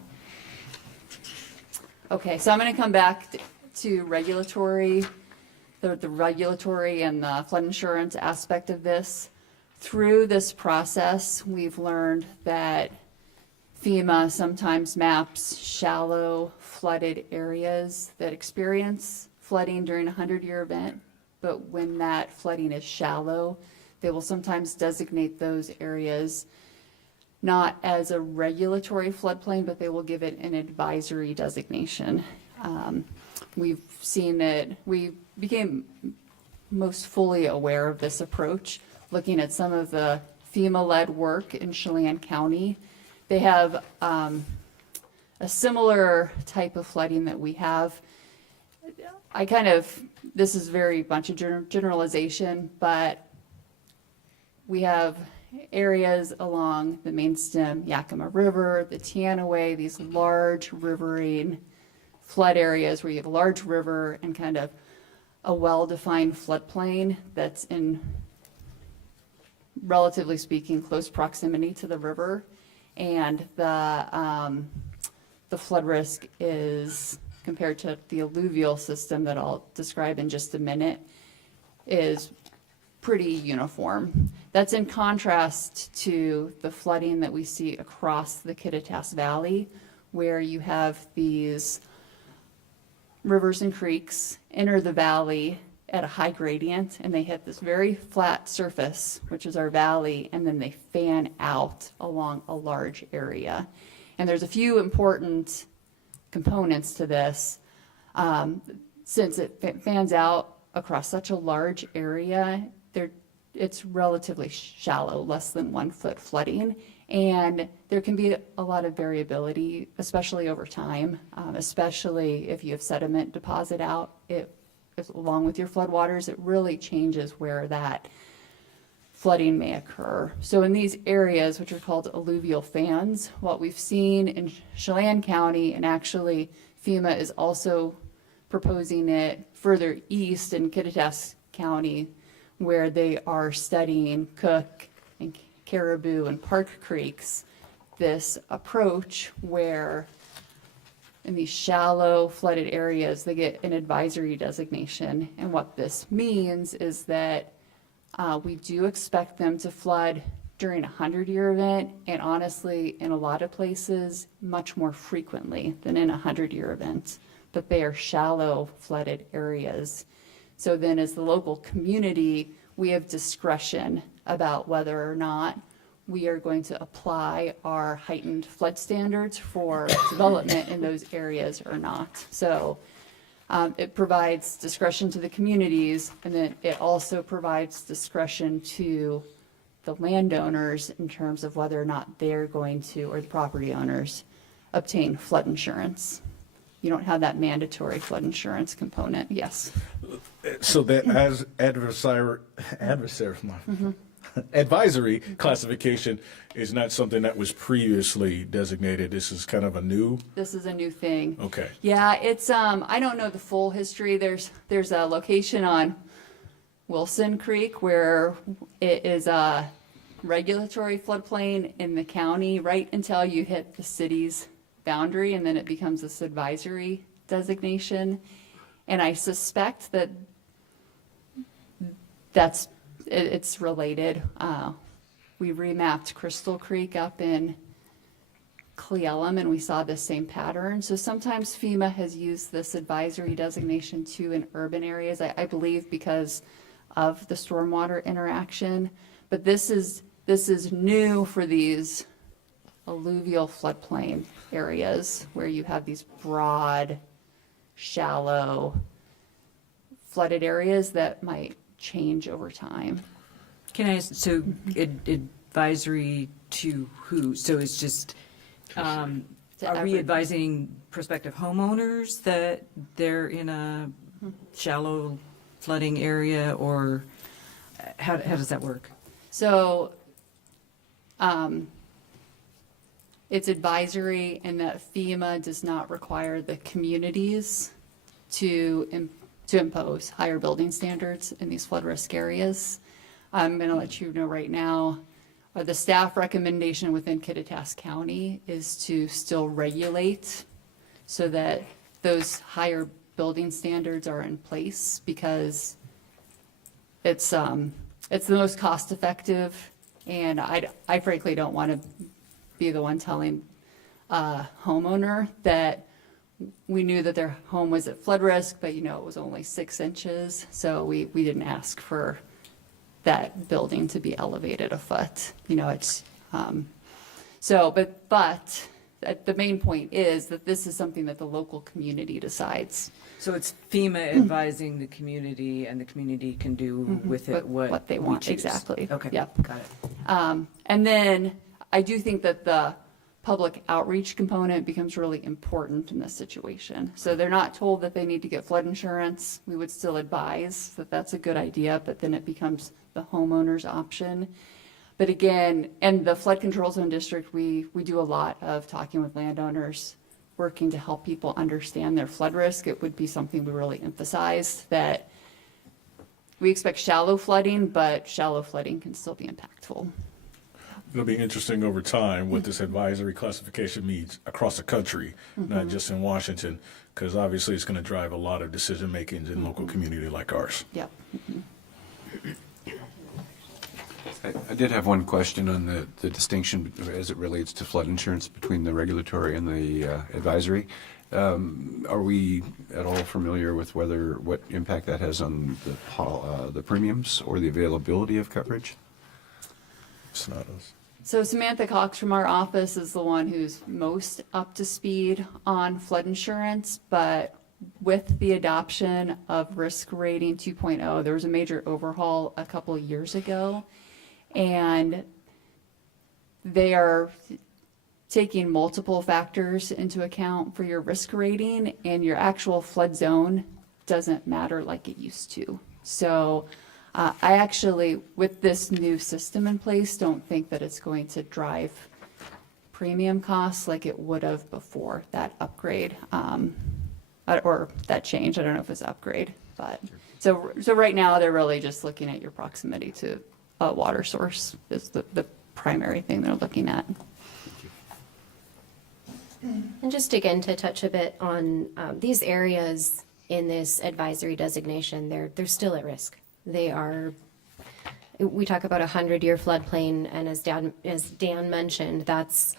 Okay, so I'm going to come back to regulatory, the regulatory and the flood insurance aspect of this. Through this process, we've learned that FEMA sometimes maps shallow flooded areas that experience flooding during a 100-year event, but when that flooding is shallow, they will sometimes designate those areas not as a regulatory floodplain, but they will give it an advisory designation. We've seen it, we became most fully aware of this approach looking at some of the FEMA-led work in Chelan County. They have a similar type of flooding that we have. This is very much a generalization, but we have areas along the main stem Yakima River, the Teanaway, these large riverine flood areas where you have a large river and kind of a well-defined floodplain that's in, relatively speaking, close proximity to the river. And the flood risk is, compared to the alluvial system that I'll describe in just a minute, is pretty uniform. That's in contrast to the flooding that we see across the Kittitas Valley, where you have these rivers and creeks enter the valley at a high gradient, and they hit this very flat surface, which is our valley, and then they fan out along a large area. And there's a few important components to this. Since it fans out across such a large area, it's relatively shallow, less than 1 foot flooding. And there can be a lot of variability, especially over time, especially if you have sediment deposit out. Along with your floodwaters, it really changes where that flooding may occur. So in these areas, which are called alluvial fans, what we've seen in Chelan County, and actually FEMA is also proposing it further east in Kittitas County, where they are studying Cook and Caribou and Park Creeks, this approach where in these shallow flooded areas, they get an advisory designation. And what this means is that we do expect them to flood during a 100-year event, and honestly, in a lot of places, much more frequently than in a 100-year event. But they are shallow flooded areas. So then as the local community, we have discretion about whether or not we are going to apply our heightened flood standards for development in those areas or not. So it provides discretion to the communities, and then it also provides discretion to the landowners in terms of whether or not they're going to, or the property owners, obtain flood insurance. You don't have that mandatory flood insurance component, yes. So that as advisory classification is not something that was previously designated. This is kind of a new. This is a new thing. Okay. Yeah, it's I don't know the full history. There's a location on Wilson Creek where it is a regulatory floodplain in the county right until you hit the city's boundary, and then it becomes this advisory designation. And I suspect that it's related. We remapped Crystal Creek up in Cleellum, and we saw the same pattern. So sometimes FEMA has used this advisory designation too in urban areas, I believe because of the stormwater interaction. But this is new for these alluvial floodplain areas where you have these broad, shallow, flooded areas that might change over time. Can I ask, so advisory to who? So it's just, are we advising prospective homeowners that they're in a shallow flooding area, or how does that work? So it's advisory in that FEMA does not require the communities to impose higher building standards in these flood risk areas. I'm going to let you know right now, the staff recommendation within Kittitas County is to still regulate so that those higher building standards are in place, because it's the most cost effective, and I frankly don't want to be the one telling a homeowner that we knew that their home was at flood risk, but it was only 6 inches. So we didn't ask for that building to be elevated a foot. It's, but the main point is that this is something that the local community decides. So it's FEMA advising the community, and the community can do with it what they we want. choose. Exactly. Okay. Yep. Got it. And then I do think that the public outreach component becomes really important in this situation. So they're not told that they need to get flood insurance. We would still advise that that's a good idea, but then it becomes the homeowner's option. But again, and the flood control zone district, we do a lot of talking with landowners, working to help people understand their flood risk. It would be something we really emphasize, that we expect shallow flooding, but shallow flooding can still be impactful. It'll be interesting over time what this advisory classification means across the country, not just in Washington, because obviously it's going to drive a lot of decision makings in local community like ours. Yep. I did have one question on the distinction as it relates to flood insurance between the regulatory and the advisory. Are we at all familiar with what impact that has on the premiums or the availability of coverage? It's not us. So Samantha Cox from our office is the one who's most up to speed on flood insurance, but with the adoption of risk rating 2.0, there was a major overhaul a couple of years ago, and they are taking multiple factors into account for your risk rating, and your actual flood zone doesn't matter like it used to. So I actually, with this new system in place, don't think that it's going to drive premium costs like it would have before that upgrade, or that change. I don't know if it's upgrade, but so right now they're really just looking at your proximity to a water source is the primary thing they're looking at. And just again to touch a bit on these areas in this advisory designation, they're still at risk. They are. We talk about 100-year floodplain, and as Dan mentioned, that's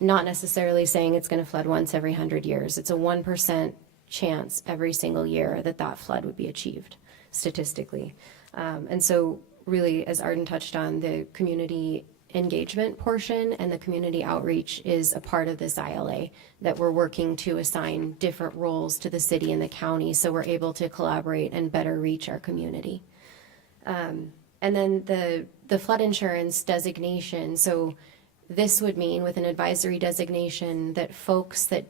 not necessarily saying it's going to flood once every 100 years. It's a 1% chance every single year that flood would be achieved statistically. And so really, as Arden touched on, the community engagement portion and the community outreach is a part of this ILA that we're working to assign different roles to the city and the county so we're able to collaborate and better reach our community. And then the flood insurance designation, so this would mean with an advisory designation that folks that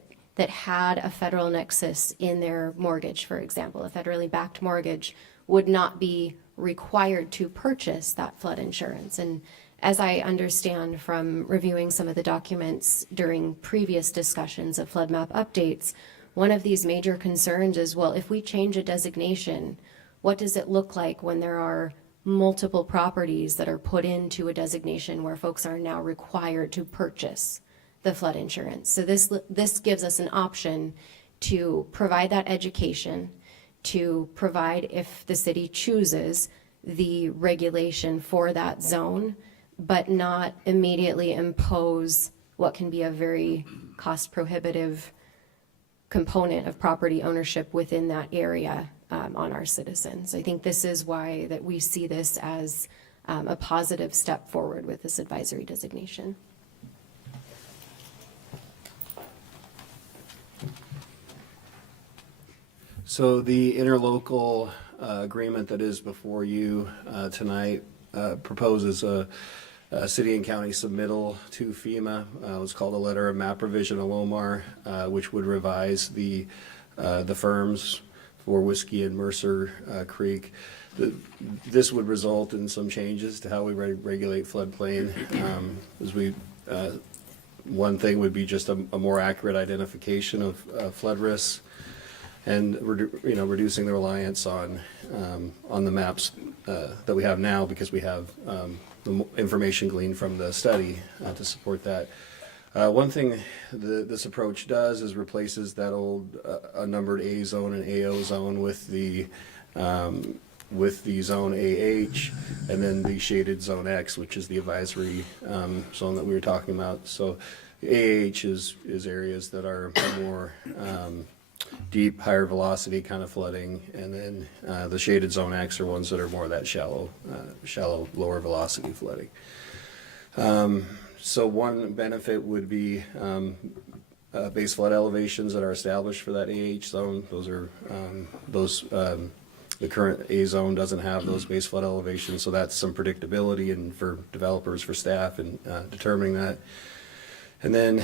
had a federal nexus in their mortgage, for example, a federally backed mortgage, would not be required to purchase that flood insurance. And as I understand from reviewing some of the documents during previous discussions of flood map updates, one of these major concerns is, well, if we change a designation, what does it look like when there are multiple properties that are put into a designation where folks are now required to purchase the flood insurance? So this gives us an option to provide that education, to provide, if the city chooses, the regulation for that zone, but not immediately impose what can be a very cost prohibitive component of property ownership within that area on our citizens. I think this is why that we see this as a positive step forward with this advisory designation. So the interlocal agreement that is before you tonight proposes a city and county submittal to FEMA. It's called a letter of map revision, a LOMAR, which would revise the firms for Whiskey and Mercer Creek. This would result in some changes to how we regulate floodplain. One thing would be just a more accurate identification of flood risks, and reducing the reliance on the maps that we have now, because we have the information gleaned from the study to support that. One thing this approach does is replaces that old unnumbered A zone and AO zone with the zone AH, and then the shaded zone X, which is the advisory zone that we were talking about. So AH is areas that are more deep, higher velocity kind of flooding, and then the shaded zone X are ones that are more of that shallow, lower velocity flooding. So one benefit would be base flood elevations that are established for that AH zone. Those are the current A zone doesn't have those base flood elevations, so that's some predictability and for developers, for staff, and determining that. And then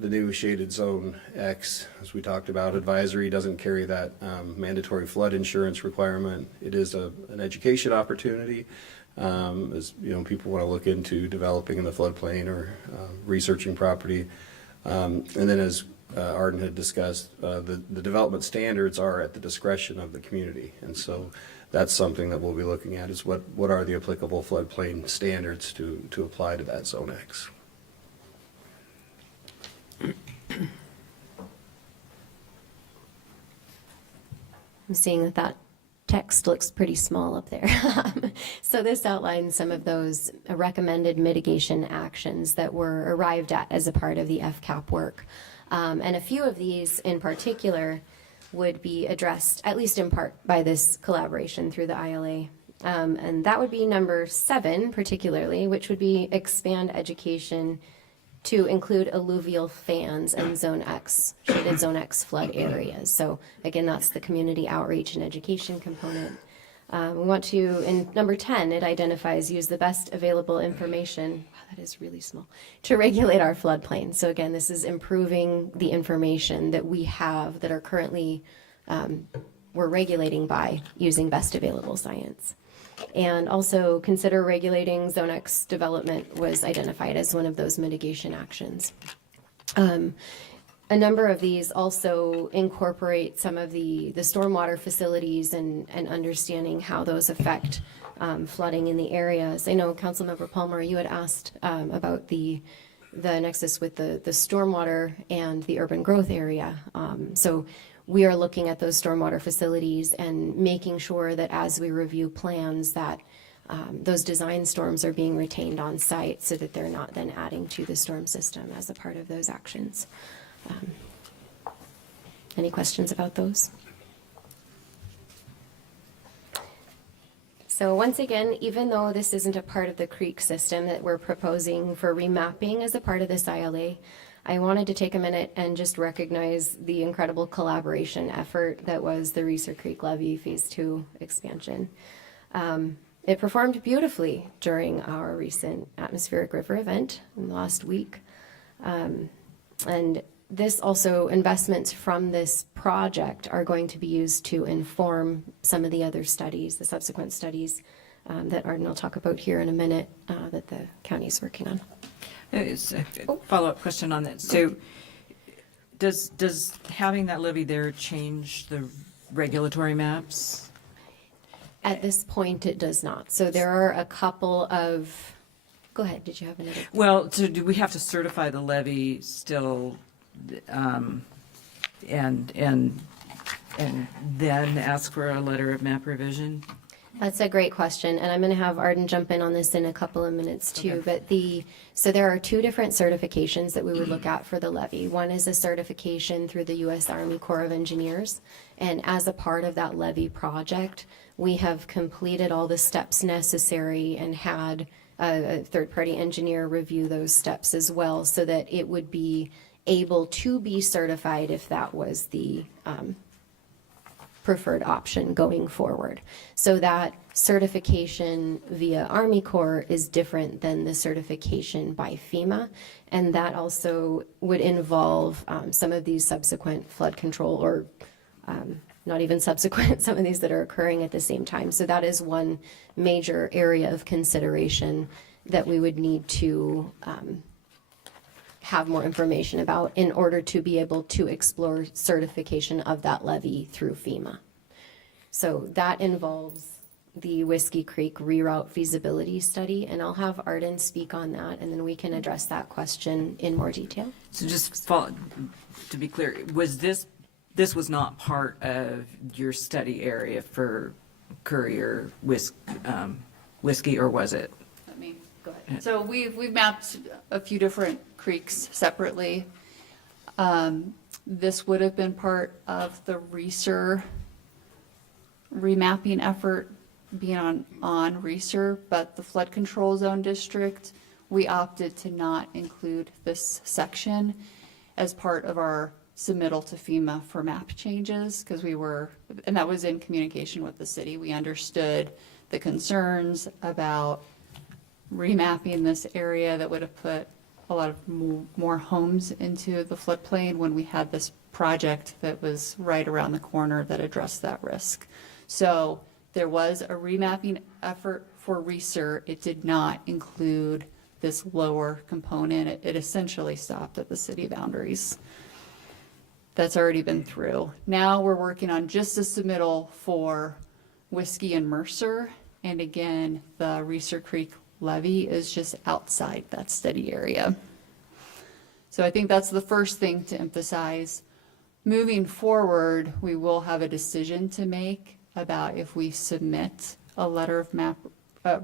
the new shaded zone X, as we talked about, advisory doesn't carry that mandatory flood insurance requirement. It is an education opportunity, as people want to look into developing in the floodplain or researching property. And then, as Arden had discussed, the development standards are at the discretion of the community, and so that's something that we'll be looking at, is what are the applicable floodplain standards to apply to that zone X. I'm seeing that text looks pretty small up there. So this outlines some of those recommended mitigation actions that were arrived at as a part of the FCAP work. And a few of these in particular would be addressed, at least in part, by this collaboration through the ILA. And that would be number 7 particularly, which would be expand education to include alluvial fans and Zone X, shaded Zone X flood areas. So again, that's the community outreach and education component. We want to, in number 10, it identifies use the best available information, wow, that is really small, to regulate our floodplain. So again, this is improving the information that we have that are currently, we're regulating by using best available science. And also consider regulating Zone X development was identified as one of those mitigation actions. A number of these also incorporate some of the stormwater facilities and understanding how those affect flooding in the areas. I know Councilmember Palmer, you had asked about the nexus with the stormwater and the urban growth area. So we are looking at those stormwater facilities and making sure that as we review plans that those design storms are being retained on site so that they're not then adding to the storm system as a part of those actions. Any questions about those? So once again, even though this isn't a part of the creek system that we're proposing for remapping as a part of this ILA, I wanted to take a minute and just recognize the incredible collaboration effort that was the Reeser Creek Levee Phase 2 expansion. It performed beautifully during our recent atmospheric river event last week. And this also, investments from this project are going to be used to inform some of the other studies, the subsequent studies that Arden will talk about here in a minute that the county is working on. It's a follow-up question on that. So does having that levee there change the regulatory maps? At this point, it does not. So there are a couple of, go ahead, did you have another? Well, so do we have to certify the levee still, and then ask for a letter of map revision? That's a great question, and I'm going to have Arden jump in on this in a couple of minutes too. Okay. But so there are two different certifications that we would look at for the levee. One is a certification through the U.S. Army Corps of Engineers, and as a part of that levee project, we have completed all the steps necessary and had a third-party engineer review those steps as well, so that it would be able to be certified if that was the preferred option going forward. So that certification via Army Corps is different than the certification by FEMA, and that also would involve some of these subsequent flood control, or not even subsequent, some of these that are occurring at the same time. So that is one major area of consideration that we would need to have more information about in order to be able to explore certification of that levee through FEMA. So that involves the Whiskey Creek reroute feasibility study, and I'll have Arden speak on that, and then we can address that question in more detail. So just to be clear, was this was not part of your study area for Courier whiskey, or was it? Let me go ahead. So we've mapped a few different creeks separately. This would have been part of the Reeser remapping effort being on Reeser, but the flood control zone district, we opted to not include this section as part of our submittal to FEMA for map changes, because and that was in communication with the city. We understood the concerns about remapping this area that would have put a lot of more homes into the floodplain when we had this project that was right around the corner that addressed that risk. So there was a remapping effort for Reeser. It did not include this lower component. It essentially stopped at the city boundaries. That's already been through. Now we're working on just a submittal for Whiskey and Mercer. And again, the Reeser Creek levee is just outside that study area. So I think that's the first thing to emphasize. Moving forward, we will have a decision to make about if we submit a letter of map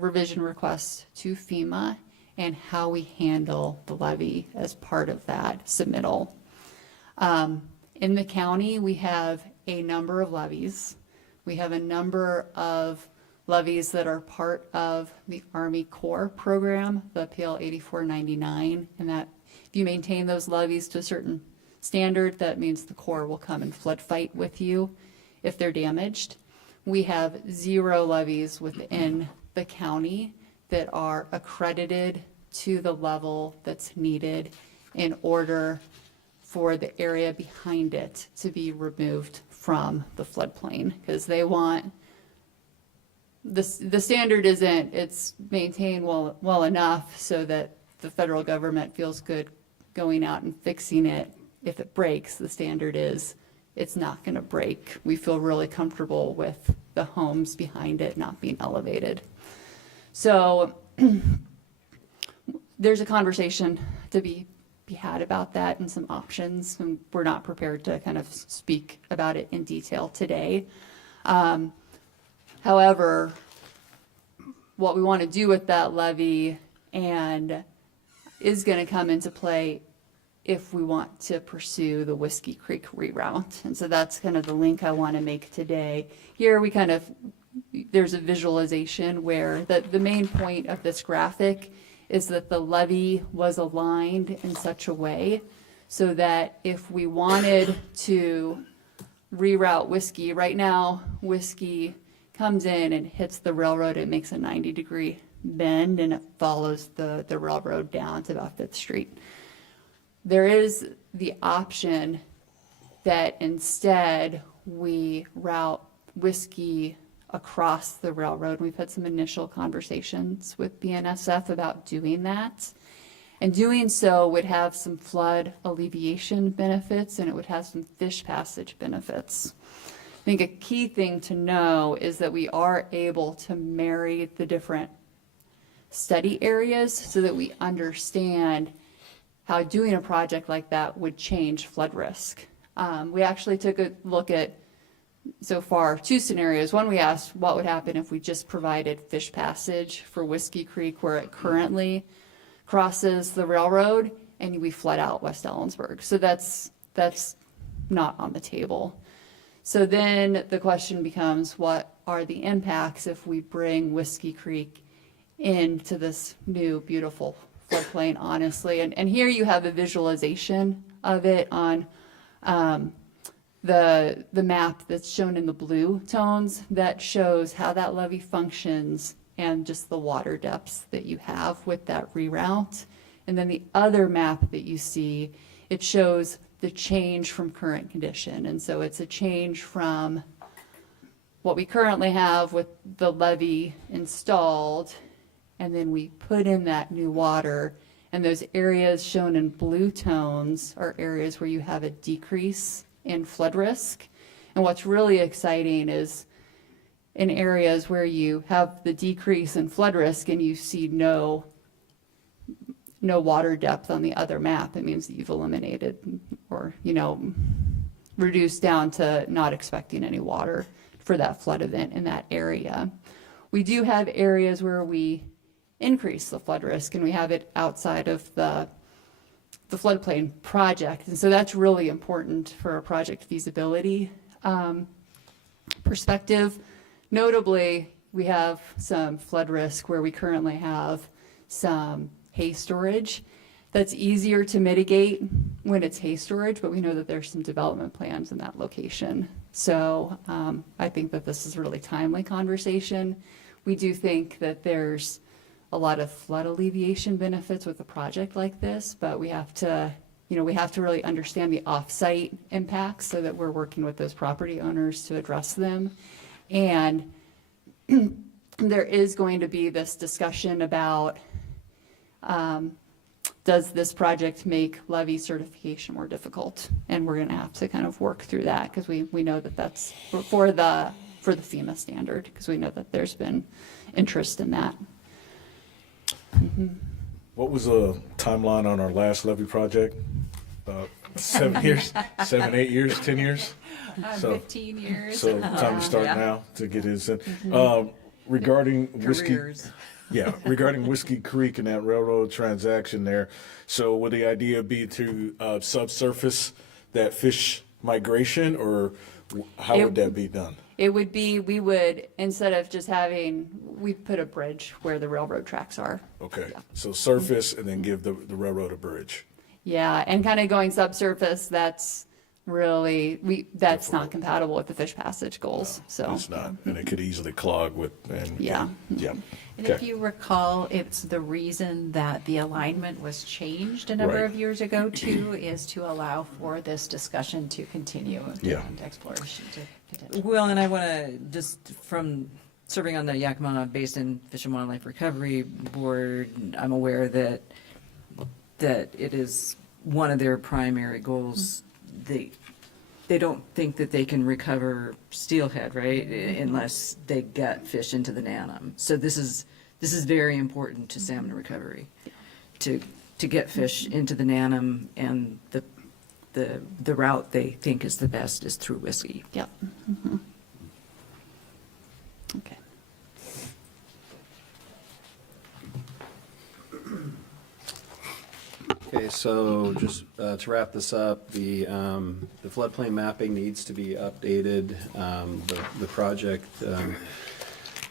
revision request to FEMA and how we handle the levee as part of that submittal. In the county, we have a number of levees. We have a number of levees that are part of the Army Corps program, the PL 8499, and that If you maintain those levees to a certain standard, that means the Corps will come and flood fight with you if they're damaged. We have 0 levees within the county that are accredited to the level that's needed in order for the area behind it to be removed from the floodplain, because they want the standard isn't, it's maintained well enough so that the federal government feels good going out and fixing it. If it breaks, the standard is it's not going to break. We feel really comfortable with the homes behind it not being elevated. So there's a conversation to be had about that and some options, and we're not prepared to kind of speak about it in detail today. However, what we want to do with that levee and is going to come into play if we want to pursue the Whiskey Creek reroute. And so that's kind of the link I want to make today. Here we kind of, there's a visualization where the main point of this graphic is that the levee was aligned in such a way so that if we wanted to reroute Whiskey, right now Whiskey comes in and hits the railroad, it makes a 90-degree bend and it follows the railroad down to about 5th Street. There is the option that instead we route Whiskey across the railroad. We've had some initial conversations with BNSF about doing that. And doing so would have some flood alleviation benefits and it would have some fish passage benefits. I think a key thing to know is that we are able to marry the different study areas so that we understand how doing a project like that would change flood risk. We actually took a look at, so far, 2 scenarios. One, we asked what would happen if we just provided fish passage for Whiskey Creek where it currently crosses the railroad and we flood out West Ellensburg. So that's not on the table. So then the question becomes, what are the impacts if we bring Whiskey Creek into this new beautiful floodplain, honestly? And here you have a visualization of it on the map that's shown in the blue tones that shows how that levee functions and just the water depths that you have with that reroute. And then the other map that you see, it shows the change from current condition. And so it's a change from what we currently have with the levee installed, and then we put in that new water, and those areas shown in blue tones are areas where you have a decrease in flood risk. And what's really exciting is in areas where you have the decrease in flood risk and you see no water depth on the other map, it means that you've eliminated or, reduced down to not expecting any water for that flood event in that area. We do have areas where we increase the flood risk, and we have it outside of the floodplain project. And so that's really important for a project feasibility perspective. Notably, we have some flood risk where we currently have some hay storage. That's easier to mitigate when it's hay storage, but we know that there's some development plans in that location. So I think that this is a really timely conversation. We do think that there's a lot of flood alleviation benefits with a project like this, but we have to really understand the off-site impacts so that we're working with those property owners to address them. And there is going to be this discussion about does this project make levee certification more difficult? And we're going to have to kind of work through that because we know that that's for the FEMA standard, because we know that there's been interest in that. What was the timeline on our last levee project? 7 years, 7, 8 years, 10 years? 15 years. So time to start now to get his in. Regarding Whiskey, regarding Whiskey Creek and that railroad transaction there. So would the idea be to subsurface that fish migration, or how would that be done? It would be, we would, instead of just we'd put a bridge where the railroad tracks are. Okay, so surface and then give the railroad a bridge. Yeah, and kind of going subsurface, that's really, that's not compatible with the fish passage goals, so. It's not, and it could easily clog with, and. Yeah. Yeah. And Okay. if you recall, it's the reason that the alignment was changed a number Right. of years ago too, is to allow for this discussion to continue Yeah. and exploration to potential. Well, and I want to just, from serving on the Yakima Basin Fish and Wildlife Recovery Board, I'm aware that it is one of their primary goals. They don't think that they can recover steelhead, right, unless they gut fish into the Nanum. So this is very important to salmon recovery, to get fish into the Nanum, and the route they think is the best is through Whiskey. Yep. Mhm. Okay. Okay, so just to wrap this up, the floodplain mapping needs to be updated. The project,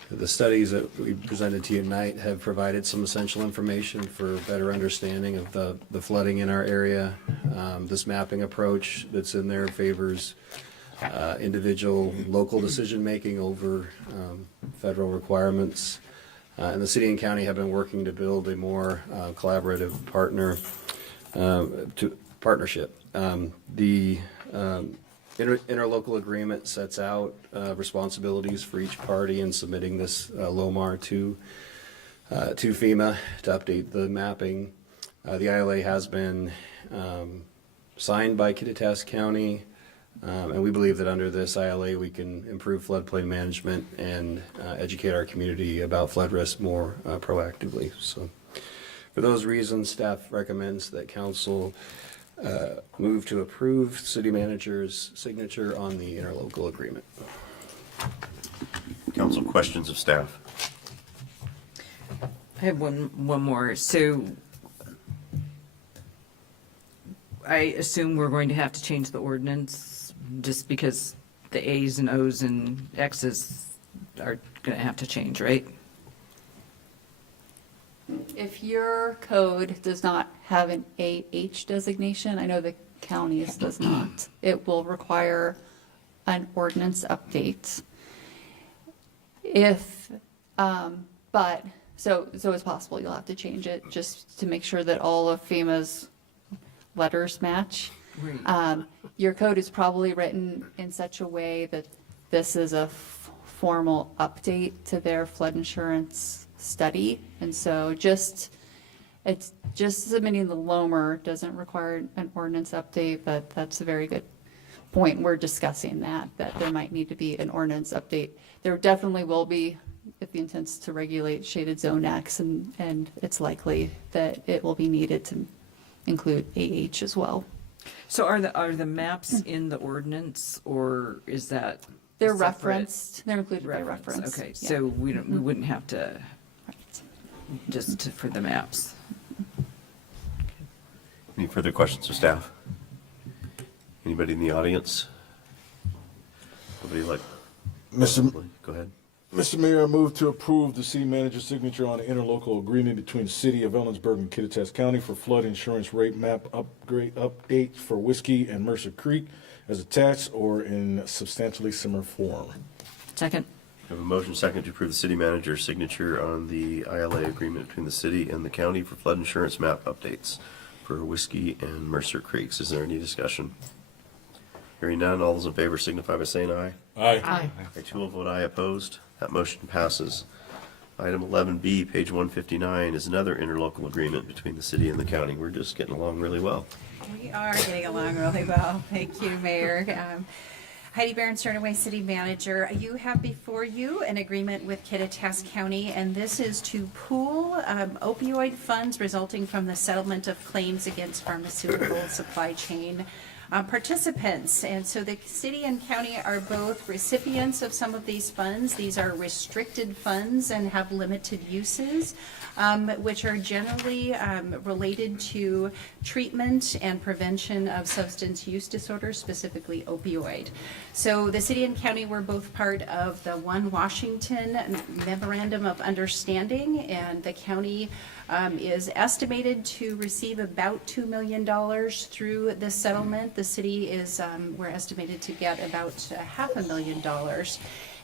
the studies that we presented to you tonight have provided some essential information for better understanding of the flooding in our area. This mapping approach that's in there favors individual local decision-making over federal requirements. And the city and county have been working to build a more collaborative partnership. The interlocal agreement sets out responsibilities for each party in submitting this LOMAR to FEMA to update the mapping. The ILA has been signed by Kittitas County, and we believe that under this ILA we can improve floodplain management and educate our community about flood risk more proactively. So for those reasons, staff recommends that council move to approve city manager's signature on the interlocal agreement. Council, questions of staff? I have one more. So I assume we're going to have to change the ordinance just because the A's and O's and X's are going to have to change, right? If your code does not have an AH designation, I know the county's does not, it will require an ordinance update. So it's possible you'll have to change it just to make sure that all of FEMA's letters match. Right. Your code is probably written in such a way that this is a formal update to their flood insurance study. And so it's just submitting the LOMR doesn't require an ordinance update, but that's a very good point. We're discussing that there might need to be an ordinance update. There definitely will be if the intent's to regulate shaded zone X, and it's likely that it will be needed to include AH as well. So are the maps in the ordinance, or is that? They're separate? referenced, they're included by reference. Okay, Yeah. so we wouldn't have to, Right. just for the maps. Any further questions of staff? Anybody in the audience? Nobody like? Go ahead. Mr. Mayor, I move to approve the city manager's signature on an interlocal agreement between the city of Ellensburg and Kittitas County for flood insurance rate map updates for Whiskey and Mercer Creek as attached or in substantially similar form. Second. We have a motion second to approve the city manager's signature on the ILA agreement between the city and the county for flood insurance map updates for Whiskey and Mercer Creeks. Is there any discussion? Hearing none, all those in favor signify by saying aye. Aye. I too will vote aye opposed. That motion passes. Item 11B, page 159, is another interlocal agreement between the city and the county. We're just getting along really well. We are getting along really well. Thank you, Mayor. Heidi Barron-Sternaway, City Manager. You have before you an agreement with Kittitas County, and this is to pool opioid funds resulting from the settlement of claims against pharmaceutical supply chain participants. And so the city and county are both recipients of some of these funds. These are restricted funds and have limited uses, which are generally related to treatment and prevention of substance use disorders, specifically opioid. So the city and county were both part of the One Washington Memorandum of Understanding, and the county is estimated to receive about $2 million through this settlement. The city is, we're estimated to get about $500,000.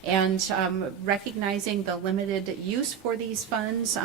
And recognizing the limited use for these funds,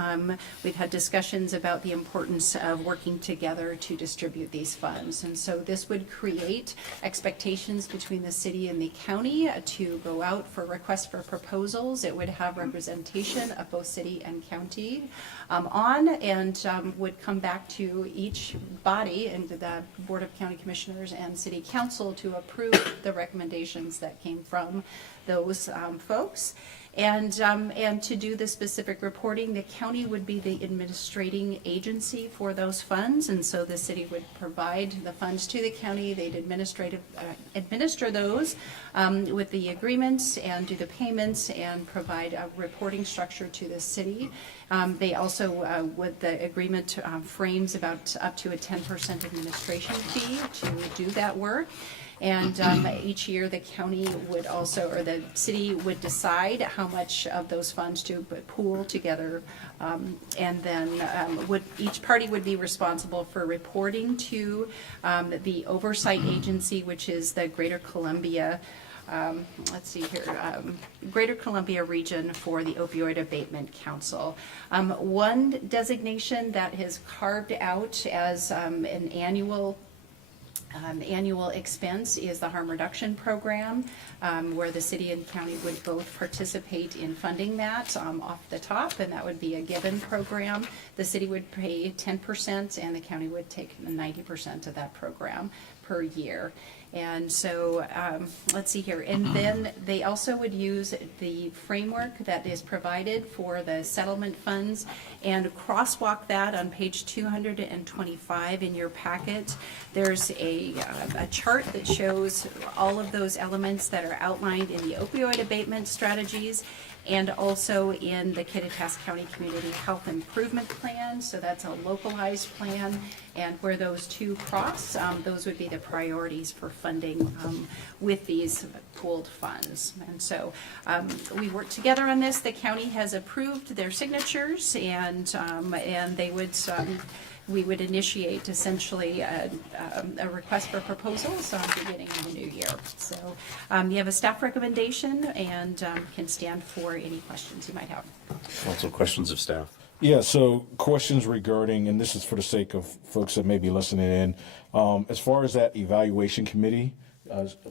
we've had discussions about the importance of working together to distribute these funds. And so this would create expectations between the city and the county to go out for requests for proposals. It would have representation of both city and county and would come back to each body and the Board of County Commissioners and City Council to approve the recommendations that came from those folks. And to do the specific reporting, the county would be the administrating agency for those funds, and so the city would provide the funds to the county. They'd administer those with the agreements and do the payments and provide a reporting structure to the city. They also, with the agreement, frames about up to a 10% administration fee to do that work. And each year, the county would also, or the city would decide how much of those funds to pool together. And then each party would be responsible for reporting to the oversight agency, which is the Greater Columbia, Greater Columbia region for the Opioid Abatement Council. One designation that is carved out as an annual expense is the harm reduction program, where the city and county would both participate in funding that off the top, and that would be a given program. The city would pay 10% and the county would take 90% of that program per year. And so, let's see here. And then they also would use the framework that is provided for the settlement funds and crosswalk that on page 225 in your packet. There's a chart that shows all of those elements that are outlined in the opioid abatement strategies and also in the Kittitas County Community Health Improvement Plan. So that's a localized plan, and where those two cross, those would be the priorities for funding with these pooled funds. And so we work together on this. The county has approved their signatures, and they would we would initiate essentially a request for proposals beginning in the new year. So you have a staff recommendation and can stand for any questions you might have. Also, questions of staff. Yeah, so questions regarding, and this is for the sake of folks that may be listening in, as far as that evaluation committee,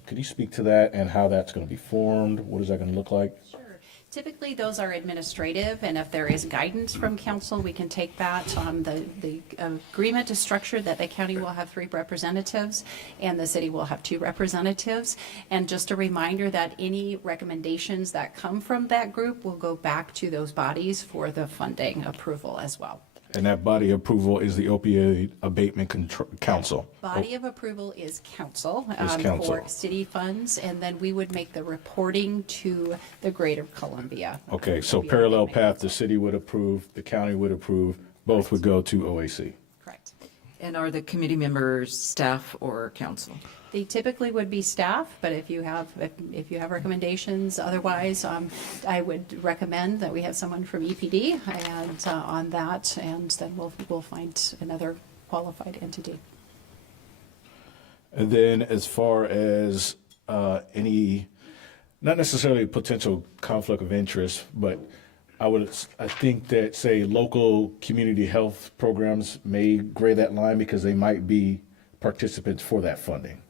could you speak to that and how that's going to be formed? What is that going to look like? Sure. Typically, those are administrative, and if there is guidance from council, we can take that. The agreement is structured that the county will have 3 representatives and the city will have 2 representatives. And just a reminder that any recommendations that come from that group will go back to those bodies for the funding approval as well. And that body approval is the Opioid Abatement Council. Body of approval is council, council. for city funds, and then we would make the reporting to the Greater Columbia. Okay, so Opioid parallel Abatement. path, the city would approve, the county would approve, both would go to OAC. Correct. And are the committee members staff or council? They typically would be staff, but if you have recommendations otherwise, I would recommend that we have someone from EPD and on that, and then we'll find another qualified entity. And then as far as any, not necessarily potential conflict of interest, but I think that, say, local community health programs may gray that line because they might be participants for that funding.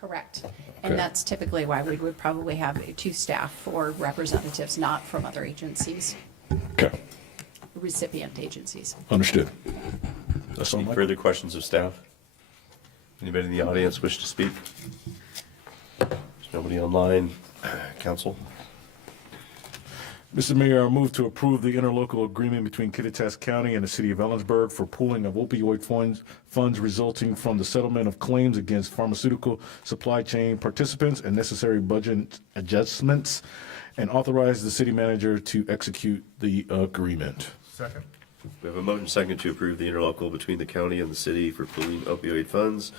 Correct. Okay. And that's typically why we would probably have 2 staff or representatives, not from other agencies, Okay, recipient agencies. understood. That's all Any my further questions of staff? Anybody in the audience wish to speak? There's nobody online. Council? Mr. Mayor, I move to approve the interlocal agreement between Kittitas County and the City of Ellensburg for pooling of opioid funds resulting from the settlement of claims against pharmaceutical supply chain participants and necessary budget adjustments, and authorize the city manager to execute the agreement. Second. We have a motion second to approve the interlocal between the county and the city for pooling opioid funds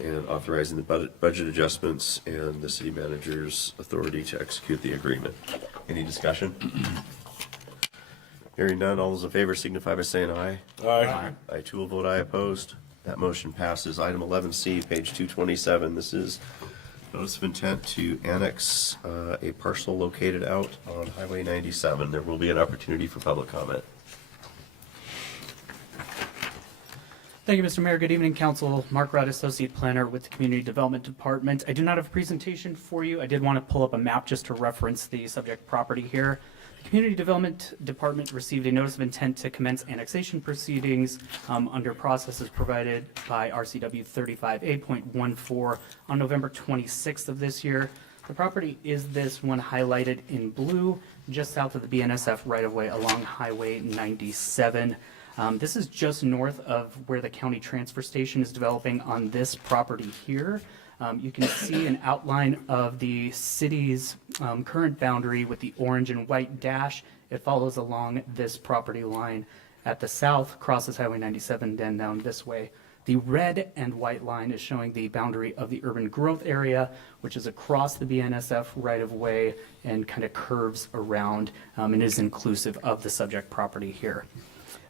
and authorizing the budget adjustments and the city manager's authority to execute the agreement. Any discussion? Hearing none, all those in favor signify by saying aye. Aye. I too will vote aye opposed. That motion passes. Item 11C, page 227. This is notice of intent to annex a parcel located out on Highway 97. There will be an opportunity for public comment. Thank you, Mr. Mayor. Good evening, Council. Mark Rudd, Associate Planner with the Community Development Department. I do not have a presentation for you. I did want to pull up a map just to reference the subject property here. The Community Development Department received a notice of intent to commence annexation proceedings under processes provided by RCW 35A.14 on November 26th of this year. The property is this one highlighted in blue, just south of the BNSF right-of-way along Highway 97. This is just north of where the county transfer station is developing on this property here. You can see an outline of the city's current boundary with the orange and white dash. It follows along this property line at the south, crosses Highway 97, then down this way. The red and white line is showing the boundary of the urban growth area, which is across the BNSF right-of-way and kind of curves around and is inclusive of the subject property here.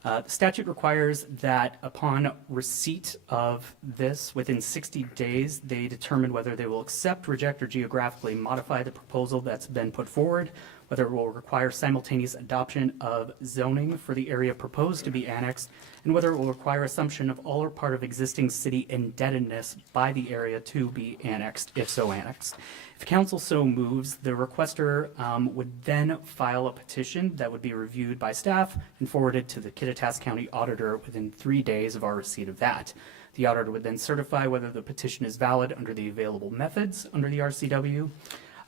The statute requires that upon receipt of this, within 60 days, they determine whether they will accept, reject, or geographically modify the proposal that's been put forward, whether it will require simultaneous adoption of zoning for the area proposed to be annexed, and whether it will require assumption of all or part of existing city indebtedness by the area to be annexed, if so annexed. If council so moves, the requester would then file a petition that would be reviewed by staff and forwarded to the Kittitas County auditor within 3 days of our receipt of that. The auditor would then certify whether the petition is valid under the available methods under the RCW.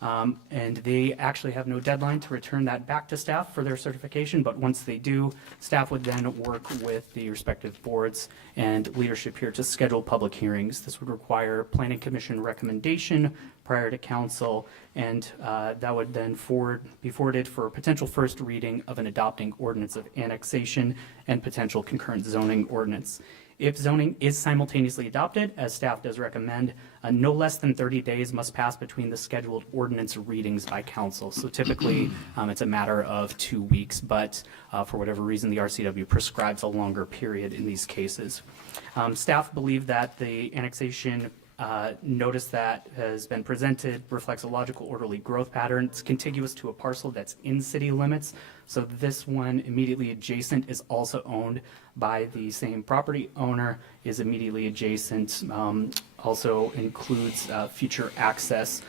And they actually have no deadline to return that back to staff for their certification, but once they do, staff would then work with the respective boards and leadership here to schedule public hearings. This would require Planning Commission recommendation prior to council, and that would then be forwarded for a potential first reading of an adopting ordinance of annexation and potential concurrent zoning ordinance. If zoning is simultaneously adopted, as staff does recommend, no less than 30 days must pass between the scheduled ordinance readings by council. So typically, it's a matter of 2 weeks, but for whatever reason, the RCW prescribes a longer period in these cases. Staff believe that the annexation notice that has been presented reflects a logical, orderly growth pattern. It's contiguous to a parcel that's in city limits. So this one immediately adjacent is also owned by the same property owner, is immediately adjacent, also includes future access,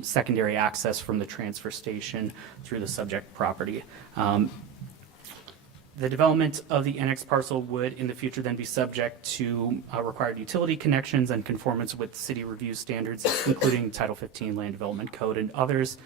secondary access from the transfer station through the subject property. The development of the annexed parcel would in the future then be subject to required utility connections and conformance with city review standards, including Title 15 Land Development Code and others.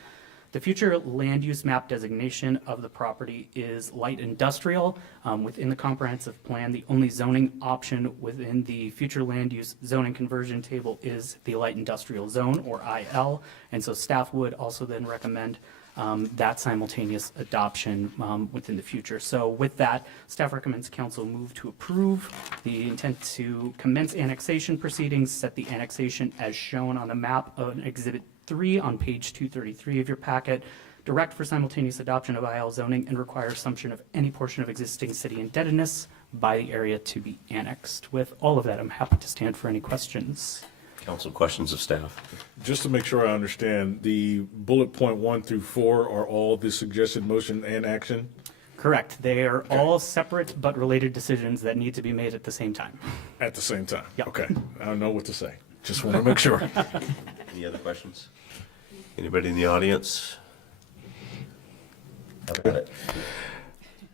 The future land use map designation of the property is light industrial. Within the comprehensive plan, the only zoning option within the future land use zoning conversion table is the light industrial zone, or IL. And so staff would also then recommend that simultaneous adoption within the future. So with that, staff recommends council move to approve the intent to commence annexation proceedings, set the annexation as shown on the map of Exhibit 3 on page 233 of your packet, direct for simultaneous adoption of IL zoning, and require assumption of any portion of existing city indebtedness by the area to be annexed. With all of that, I'm happy to stand for any questions. Council, questions of staff? Just to make sure I understand, the bullet point 1 through 4 are all the suggested motion and action? Correct. They are all separate but related decisions that need to be made at the same time. At the same time? Yep. Okay, I don't know what to say. Just want to make sure. Any other questions? Anybody in the audience? Have at it.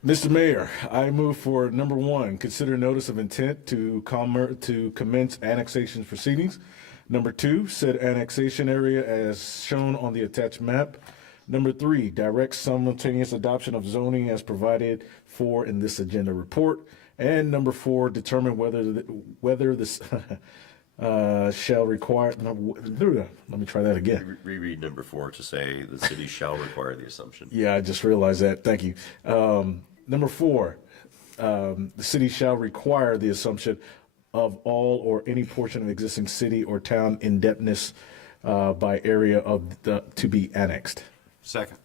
Mr. Mayor, I move for number 1, consider notice of intent to commence annexation proceedings. Number 2, set annexation area as shown on the attached map. Number 3, direct simultaneous adoption of zoning as provided for in this agenda report. And number 4, determine whether this shall require. Let me try that again. Reread number 4 to say the city shall require the assumption. Yeah, I just realized that. Thank you. Number 4, the city shall require the assumption of all or any portion of existing city or town indebtedness by area of to be annexed. Second.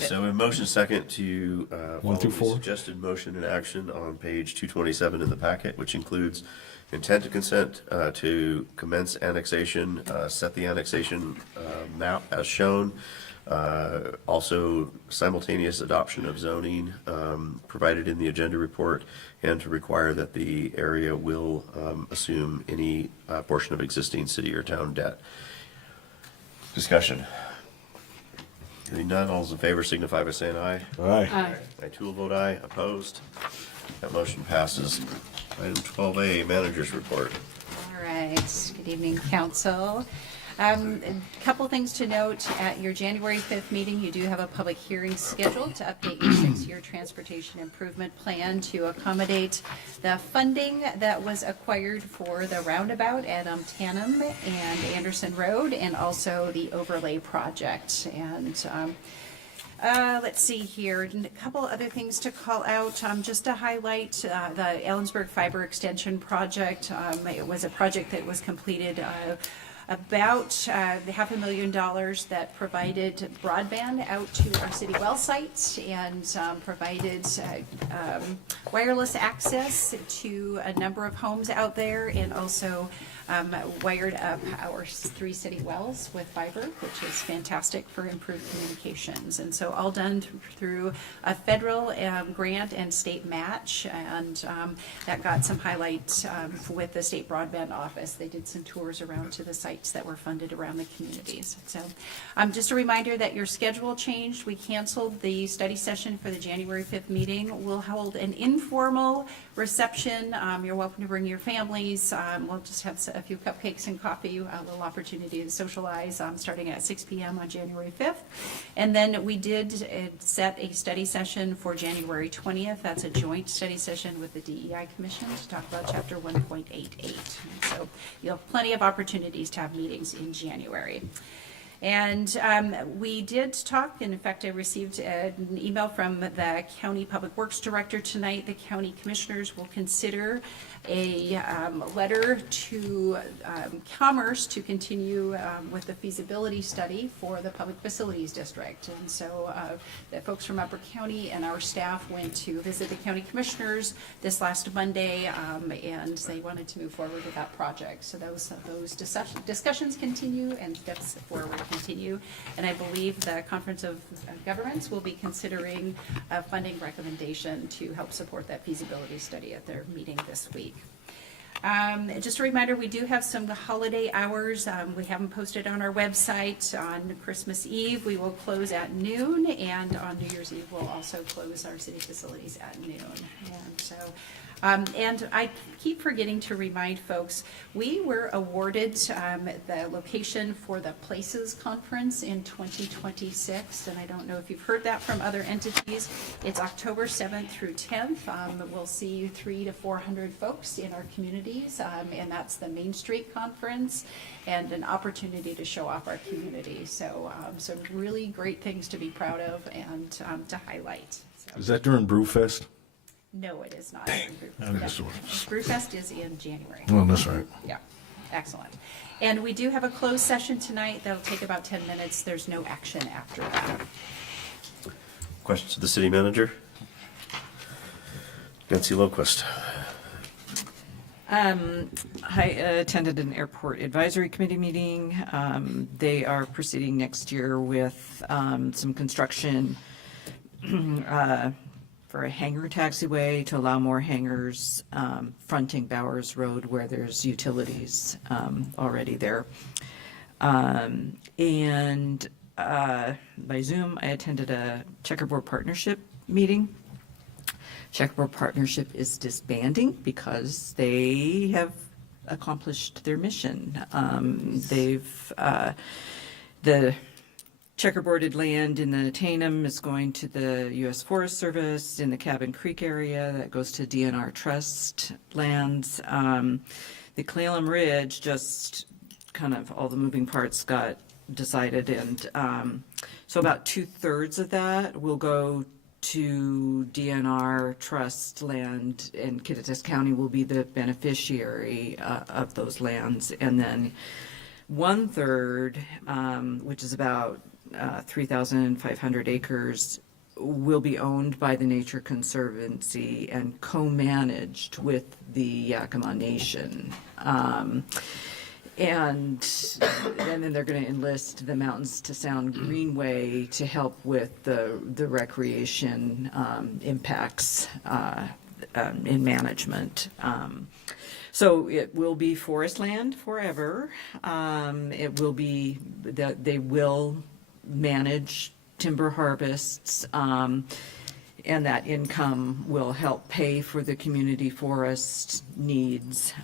So a motion second to 1 through follow 4. the suggested motion and action on page 227 in the packet, which includes intent to consent to commence annexation, set the annexation map as shown, also simultaneous adoption of zoning provided in the agenda report, and to require that the area will assume any portion of existing city or town debt. Discussion. Hearing none, all those in favor signify by saying aye. Aye. I too will vote aye. Opposed? That motion passes. Item 12A, Manager's Report. All right, good evening, council. A couple things to note, at your January 5th meeting, you do have a public hearing scheduled to update your 6-year transportation improvement plan to accommodate the funding that was acquired for the roundabout at Tannum and Anderson Road, and also the overlay project. And let's see here, a couple other things to call out, just to highlight the Ellensburg Fiber Extension Project. It was a project that was completed about $500,000 that provided broadband out to our city well sites and provided wireless access to a number of homes out there, and also wired up our 3 city wells with fiber, which is fantastic for improved communications. And so all done through a federal grant and state match, and that got some highlights with the state broadband office. They did some tours around to the sites that were funded around the communities. So just a reminder that your schedule changed. We canceled the study session for the January 5th meeting. We'll hold an informal reception. You're welcome to bring your families. We'll just have a few cupcakes and coffee, a little opportunity to socialize, starting at 6 p.m. on January 5th. And then we did set a study session for January 20th. That's a joint study session with the DEI Commission to talk about Chapter 1.88. So you'll have plenty of opportunities to have meetings in January. And we did talk, and in fact, I received an email from the County Public Works Director tonight. The county commissioners will consider a letter to Commerce to continue with the feasibility study for the Public Facilities District. And so the folks from Upper County and our staff went to visit the county commissioners this last Monday, and they wanted to move forward with that project. So those discussions continue and steps forward continue. And I believe the Conference of Governments will be considering a funding recommendation to help support that feasibility study at their meeting this week. Just a reminder, we do have some holiday hours. We have them posted on our website. On Christmas Eve, we will close at noon, and on New Year's Eve, we'll also close our city facilities at noon. And so, and I keep forgetting to remind folks, we were awarded the location for the Places Conference in 2026, and I don't know if you've heard that from other entities. It's October 7th through 10th. We'll see 300 to 400 folks in our communities, and that's the Main Street Conference, and an opportunity to show off our community. So some really great things to be proud of and to highlight. So. Is that during Brewfest? No, it is not. Brewfest is in January. Well, that's right. Yeah, excellent. And we do have a closed session tonight. That'll take about 10 minutes. There's no action after that. Questions to the city manager? Nancy Lowquist. I attended an airport advisory committee meeting. They are proceeding next year with some construction for a hangar taxiway to allow more hangars fronting Bowers Road where there's utilities already there. And by Zoom, I attended a checkerboard partnership meeting. Checkerboard Partnership is disbanding because they have accomplished their mission. checkerboarded land in the Tainum is going to the U.S. Forest Service. In the Cabin Creek area, that goes to DNR Trust lands. The Clallam Ridge, just kind of all the moving parts got decided, and so about 2/3 of that will go to DNR Trust land, and Kittitas County will be the beneficiary of those lands. And then 1/3, which is about 3,500 acres, will be owned by the Nature Conservancy and co-managed with the Yakima Nation. And then they're going to enlist the Mountains to Sound Greenway to help with the recreation impacts in management. So it will be forest land forever. It will be that they will manage timber harvests, and that income will help pay for the community forest needs.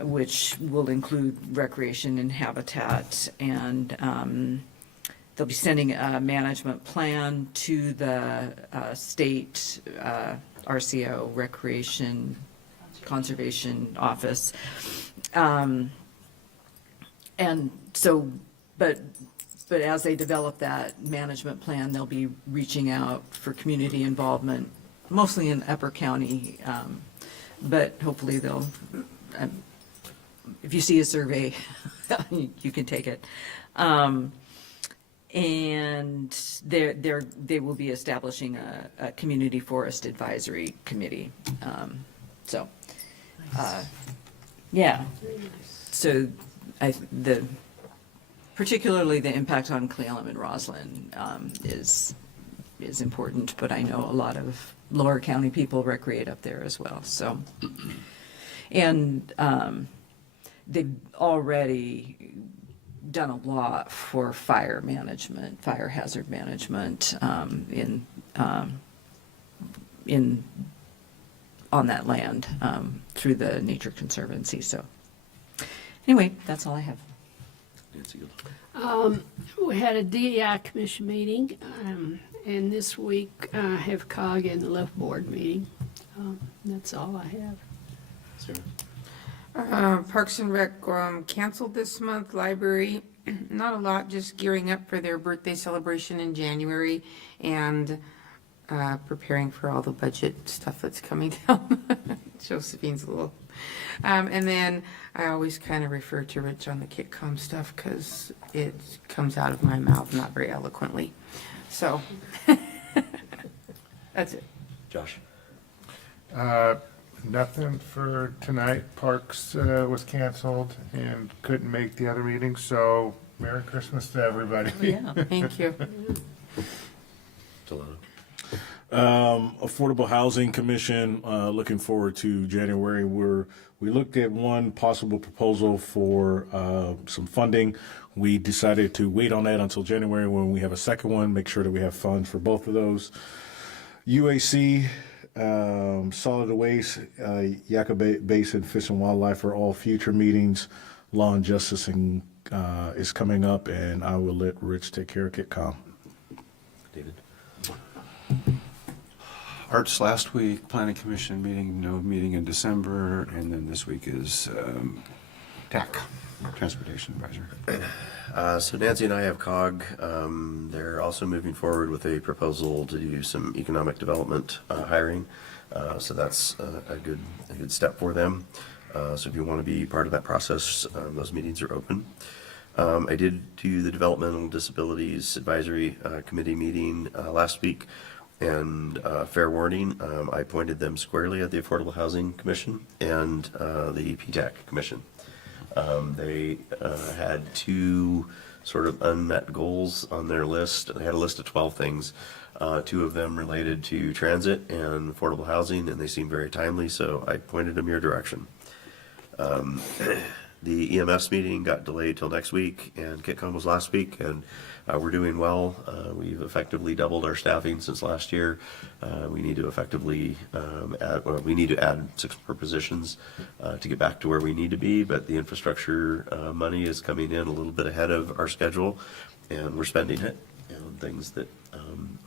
Which will include recreation and habitat, and they'll be sending a management plan to the state RCO, Recreation Conservation Office. And so, but as they develop that management plan, they'll be reaching out for community involvement, mostly in Upper County, but hopefully they'll, if you see a survey, you can take it. And they will be establishing a community forest advisory committee. Yeah. So particularly the impact on Clallam and Roslyn is important, but I know a lot of Lower County people recreate up there as well. So. And they've already done a lot for fire management, fire hazard management on that land through the Nature Conservancy. So anyway, that's all I have. We had a DEI commission meeting, and this week I have COG and the Left Board meeting. That's all I have. Parks and Rec canceled this month. Library, not a lot, just gearing up for their birthday celebration in January and preparing for all the budget stuff that's coming down. Josephine's a little. And then I always kind of refer to Rich on the Kitcom stuff because it comes out of my mouth not very eloquently. So that's it. Josh? Nothing for tonight. Parks was canceled and couldn't make the other meeting, so Merry Christmas to everybody. Yeah, thank you. Affordable Housing Commission, looking forward to January. We looked at one possible proposal for some funding. We decided to wait on that until January when we have a second one, make sure that we have funds for both of those. UAC, solid waste, Yakima Basin Fish and Wildlife are all future meetings. Law and Justice is coming up, and I will let Rich take care of Kitcom. David? Arts last week, Planning Commission meeting, no meeting in December, and then this week is TAC, Transportation Advisor. So Nancy and I have COG. They're also moving forward with a proposal to do some economic development hiring. So that's a good step for them. So if you want to be part of that process, those meetings are open. I did do the Developmental Disabilities Advisory Committee meeting last week. And fair warning, I pointed them squarely at the Affordable Housing Commission and the PTAC Commission. They had two sort of unmet goals on their list. They had a list of 12 things. Two of them related to transit and affordable housing, and they seemed very timely, so I pointed them your direction. The EMS meeting got delayed till next week, and KitCon was last week, and we're doing well. We've effectively doubled our staffing since last year. We need to effectively we need to add 6 more positions to get back to where we need to be, but the infrastructure money is coming in a little bit ahead of our schedule, and we're spending it on things that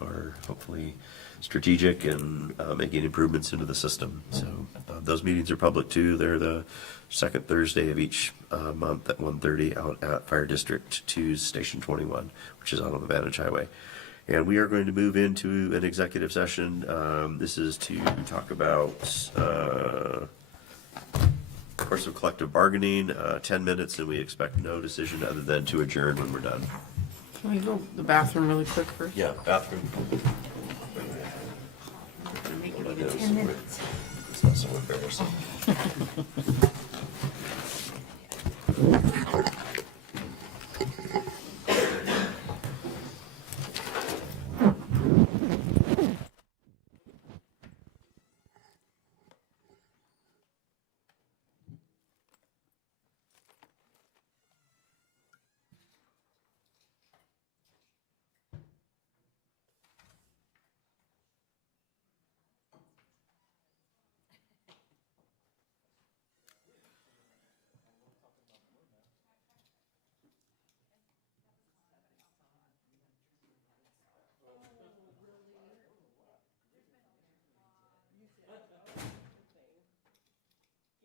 are hopefully strategic and making improvements into the system. So those meetings are public too. They're the second Thursday of each month at 1:30 out at Fire District 2's Station 21, which is out on the Vantage Highway. And we are going to move into an executive session. This is to talk about course of collective bargaining, 10 minutes, and we expect no decision other than to adjourn when we're done. Can we go to the bathroom really quick first? Yeah, bathroom. Make it even 10 minutes. It's not so embarrassing.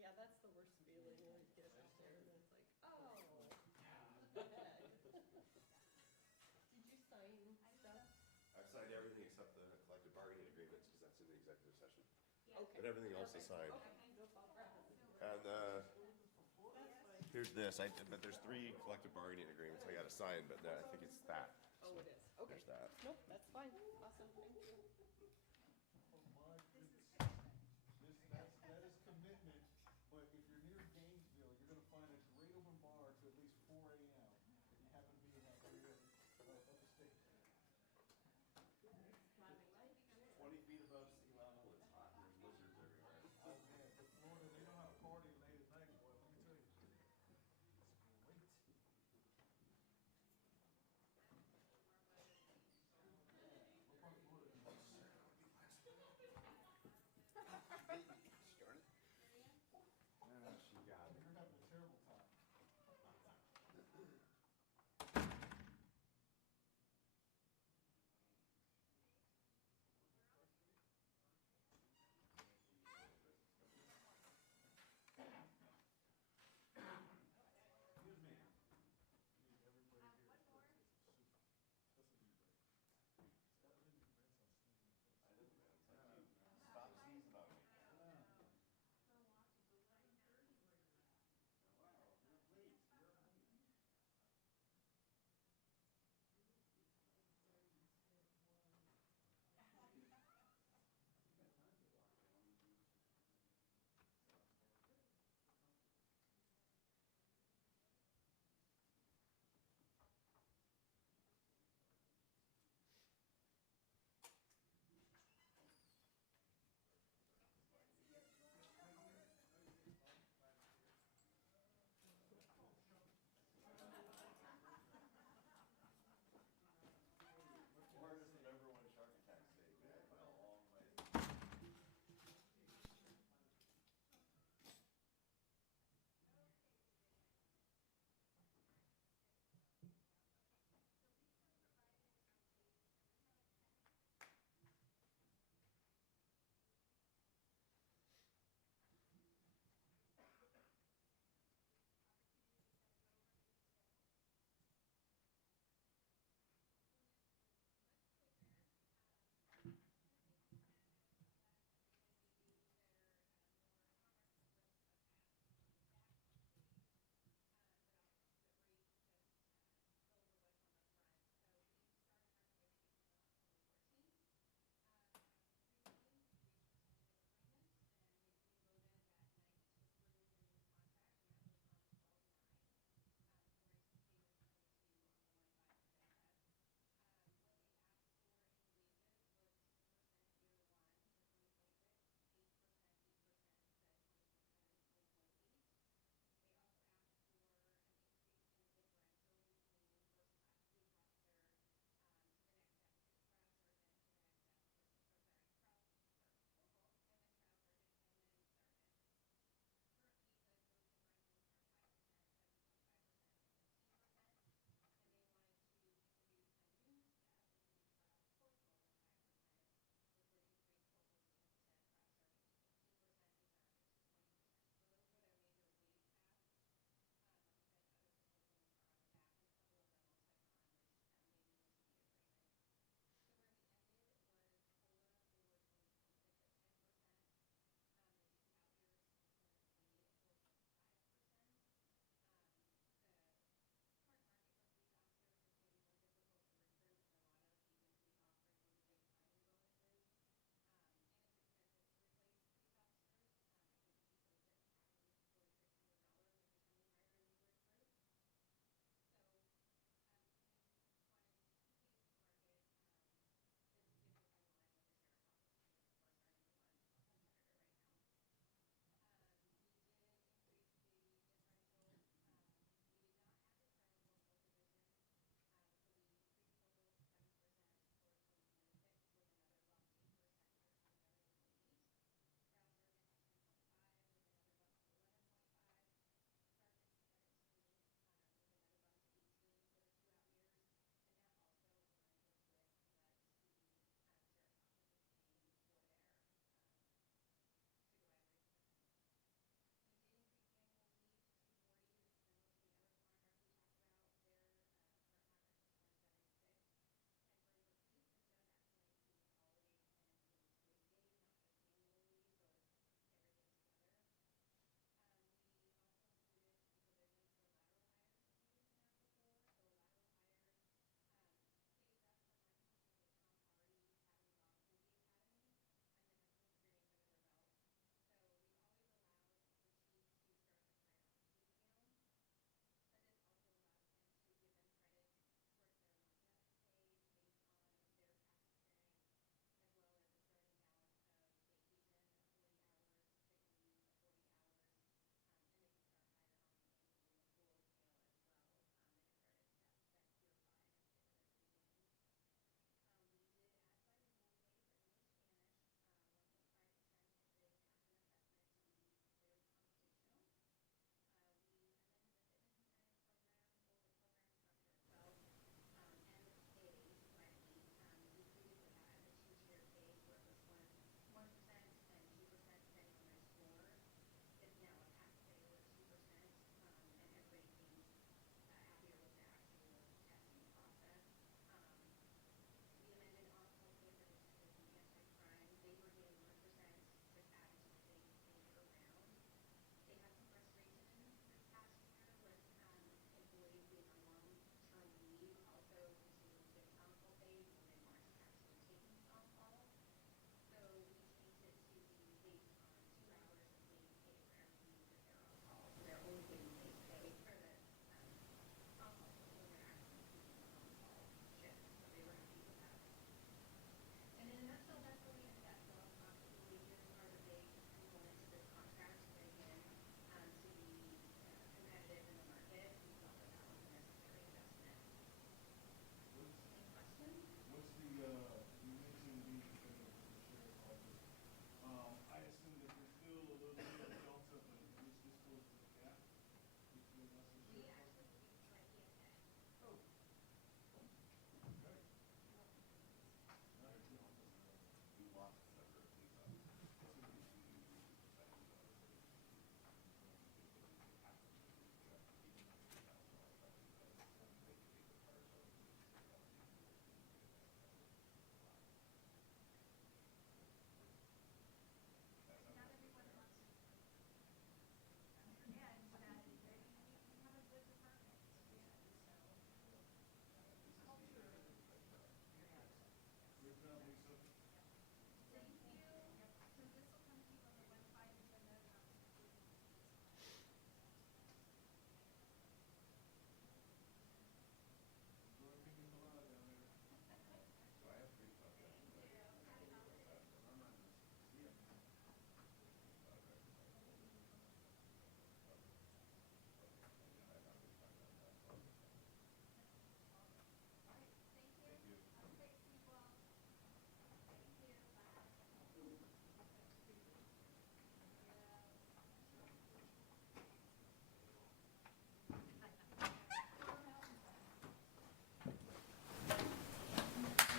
Yeah, that's the worst feeling when you get up there and it's like, oh. Did you sign stuff? I've signed everything except the collective bargaining agreements because that's in the executive session. Okay. But everything else is signed. Okay, no problem. And here's this. But there's 3 collective bargaining agreements I got to sign, but I think it's that. Oh, it is. Okay. There's that. Nope, that's fine. Awesome, thank you. That is commitment, but if you're near Gainesville, you're gonna find a great open bar to at least 4 a.m. if you happen to be in that area of the state. 20 feet above sea level, it's hot. There's lizards everywhere. Oh man, but Florida, they know how to party late at night, boy, let me tell you. It's great.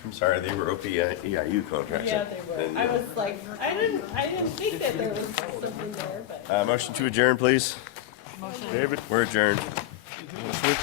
I'm sorry, they were OPEIU contracts. Yeah, they were. And, I was like, I didn't think that there was something there, but. motion to adjourn, please. David? We're adjourned. Switch.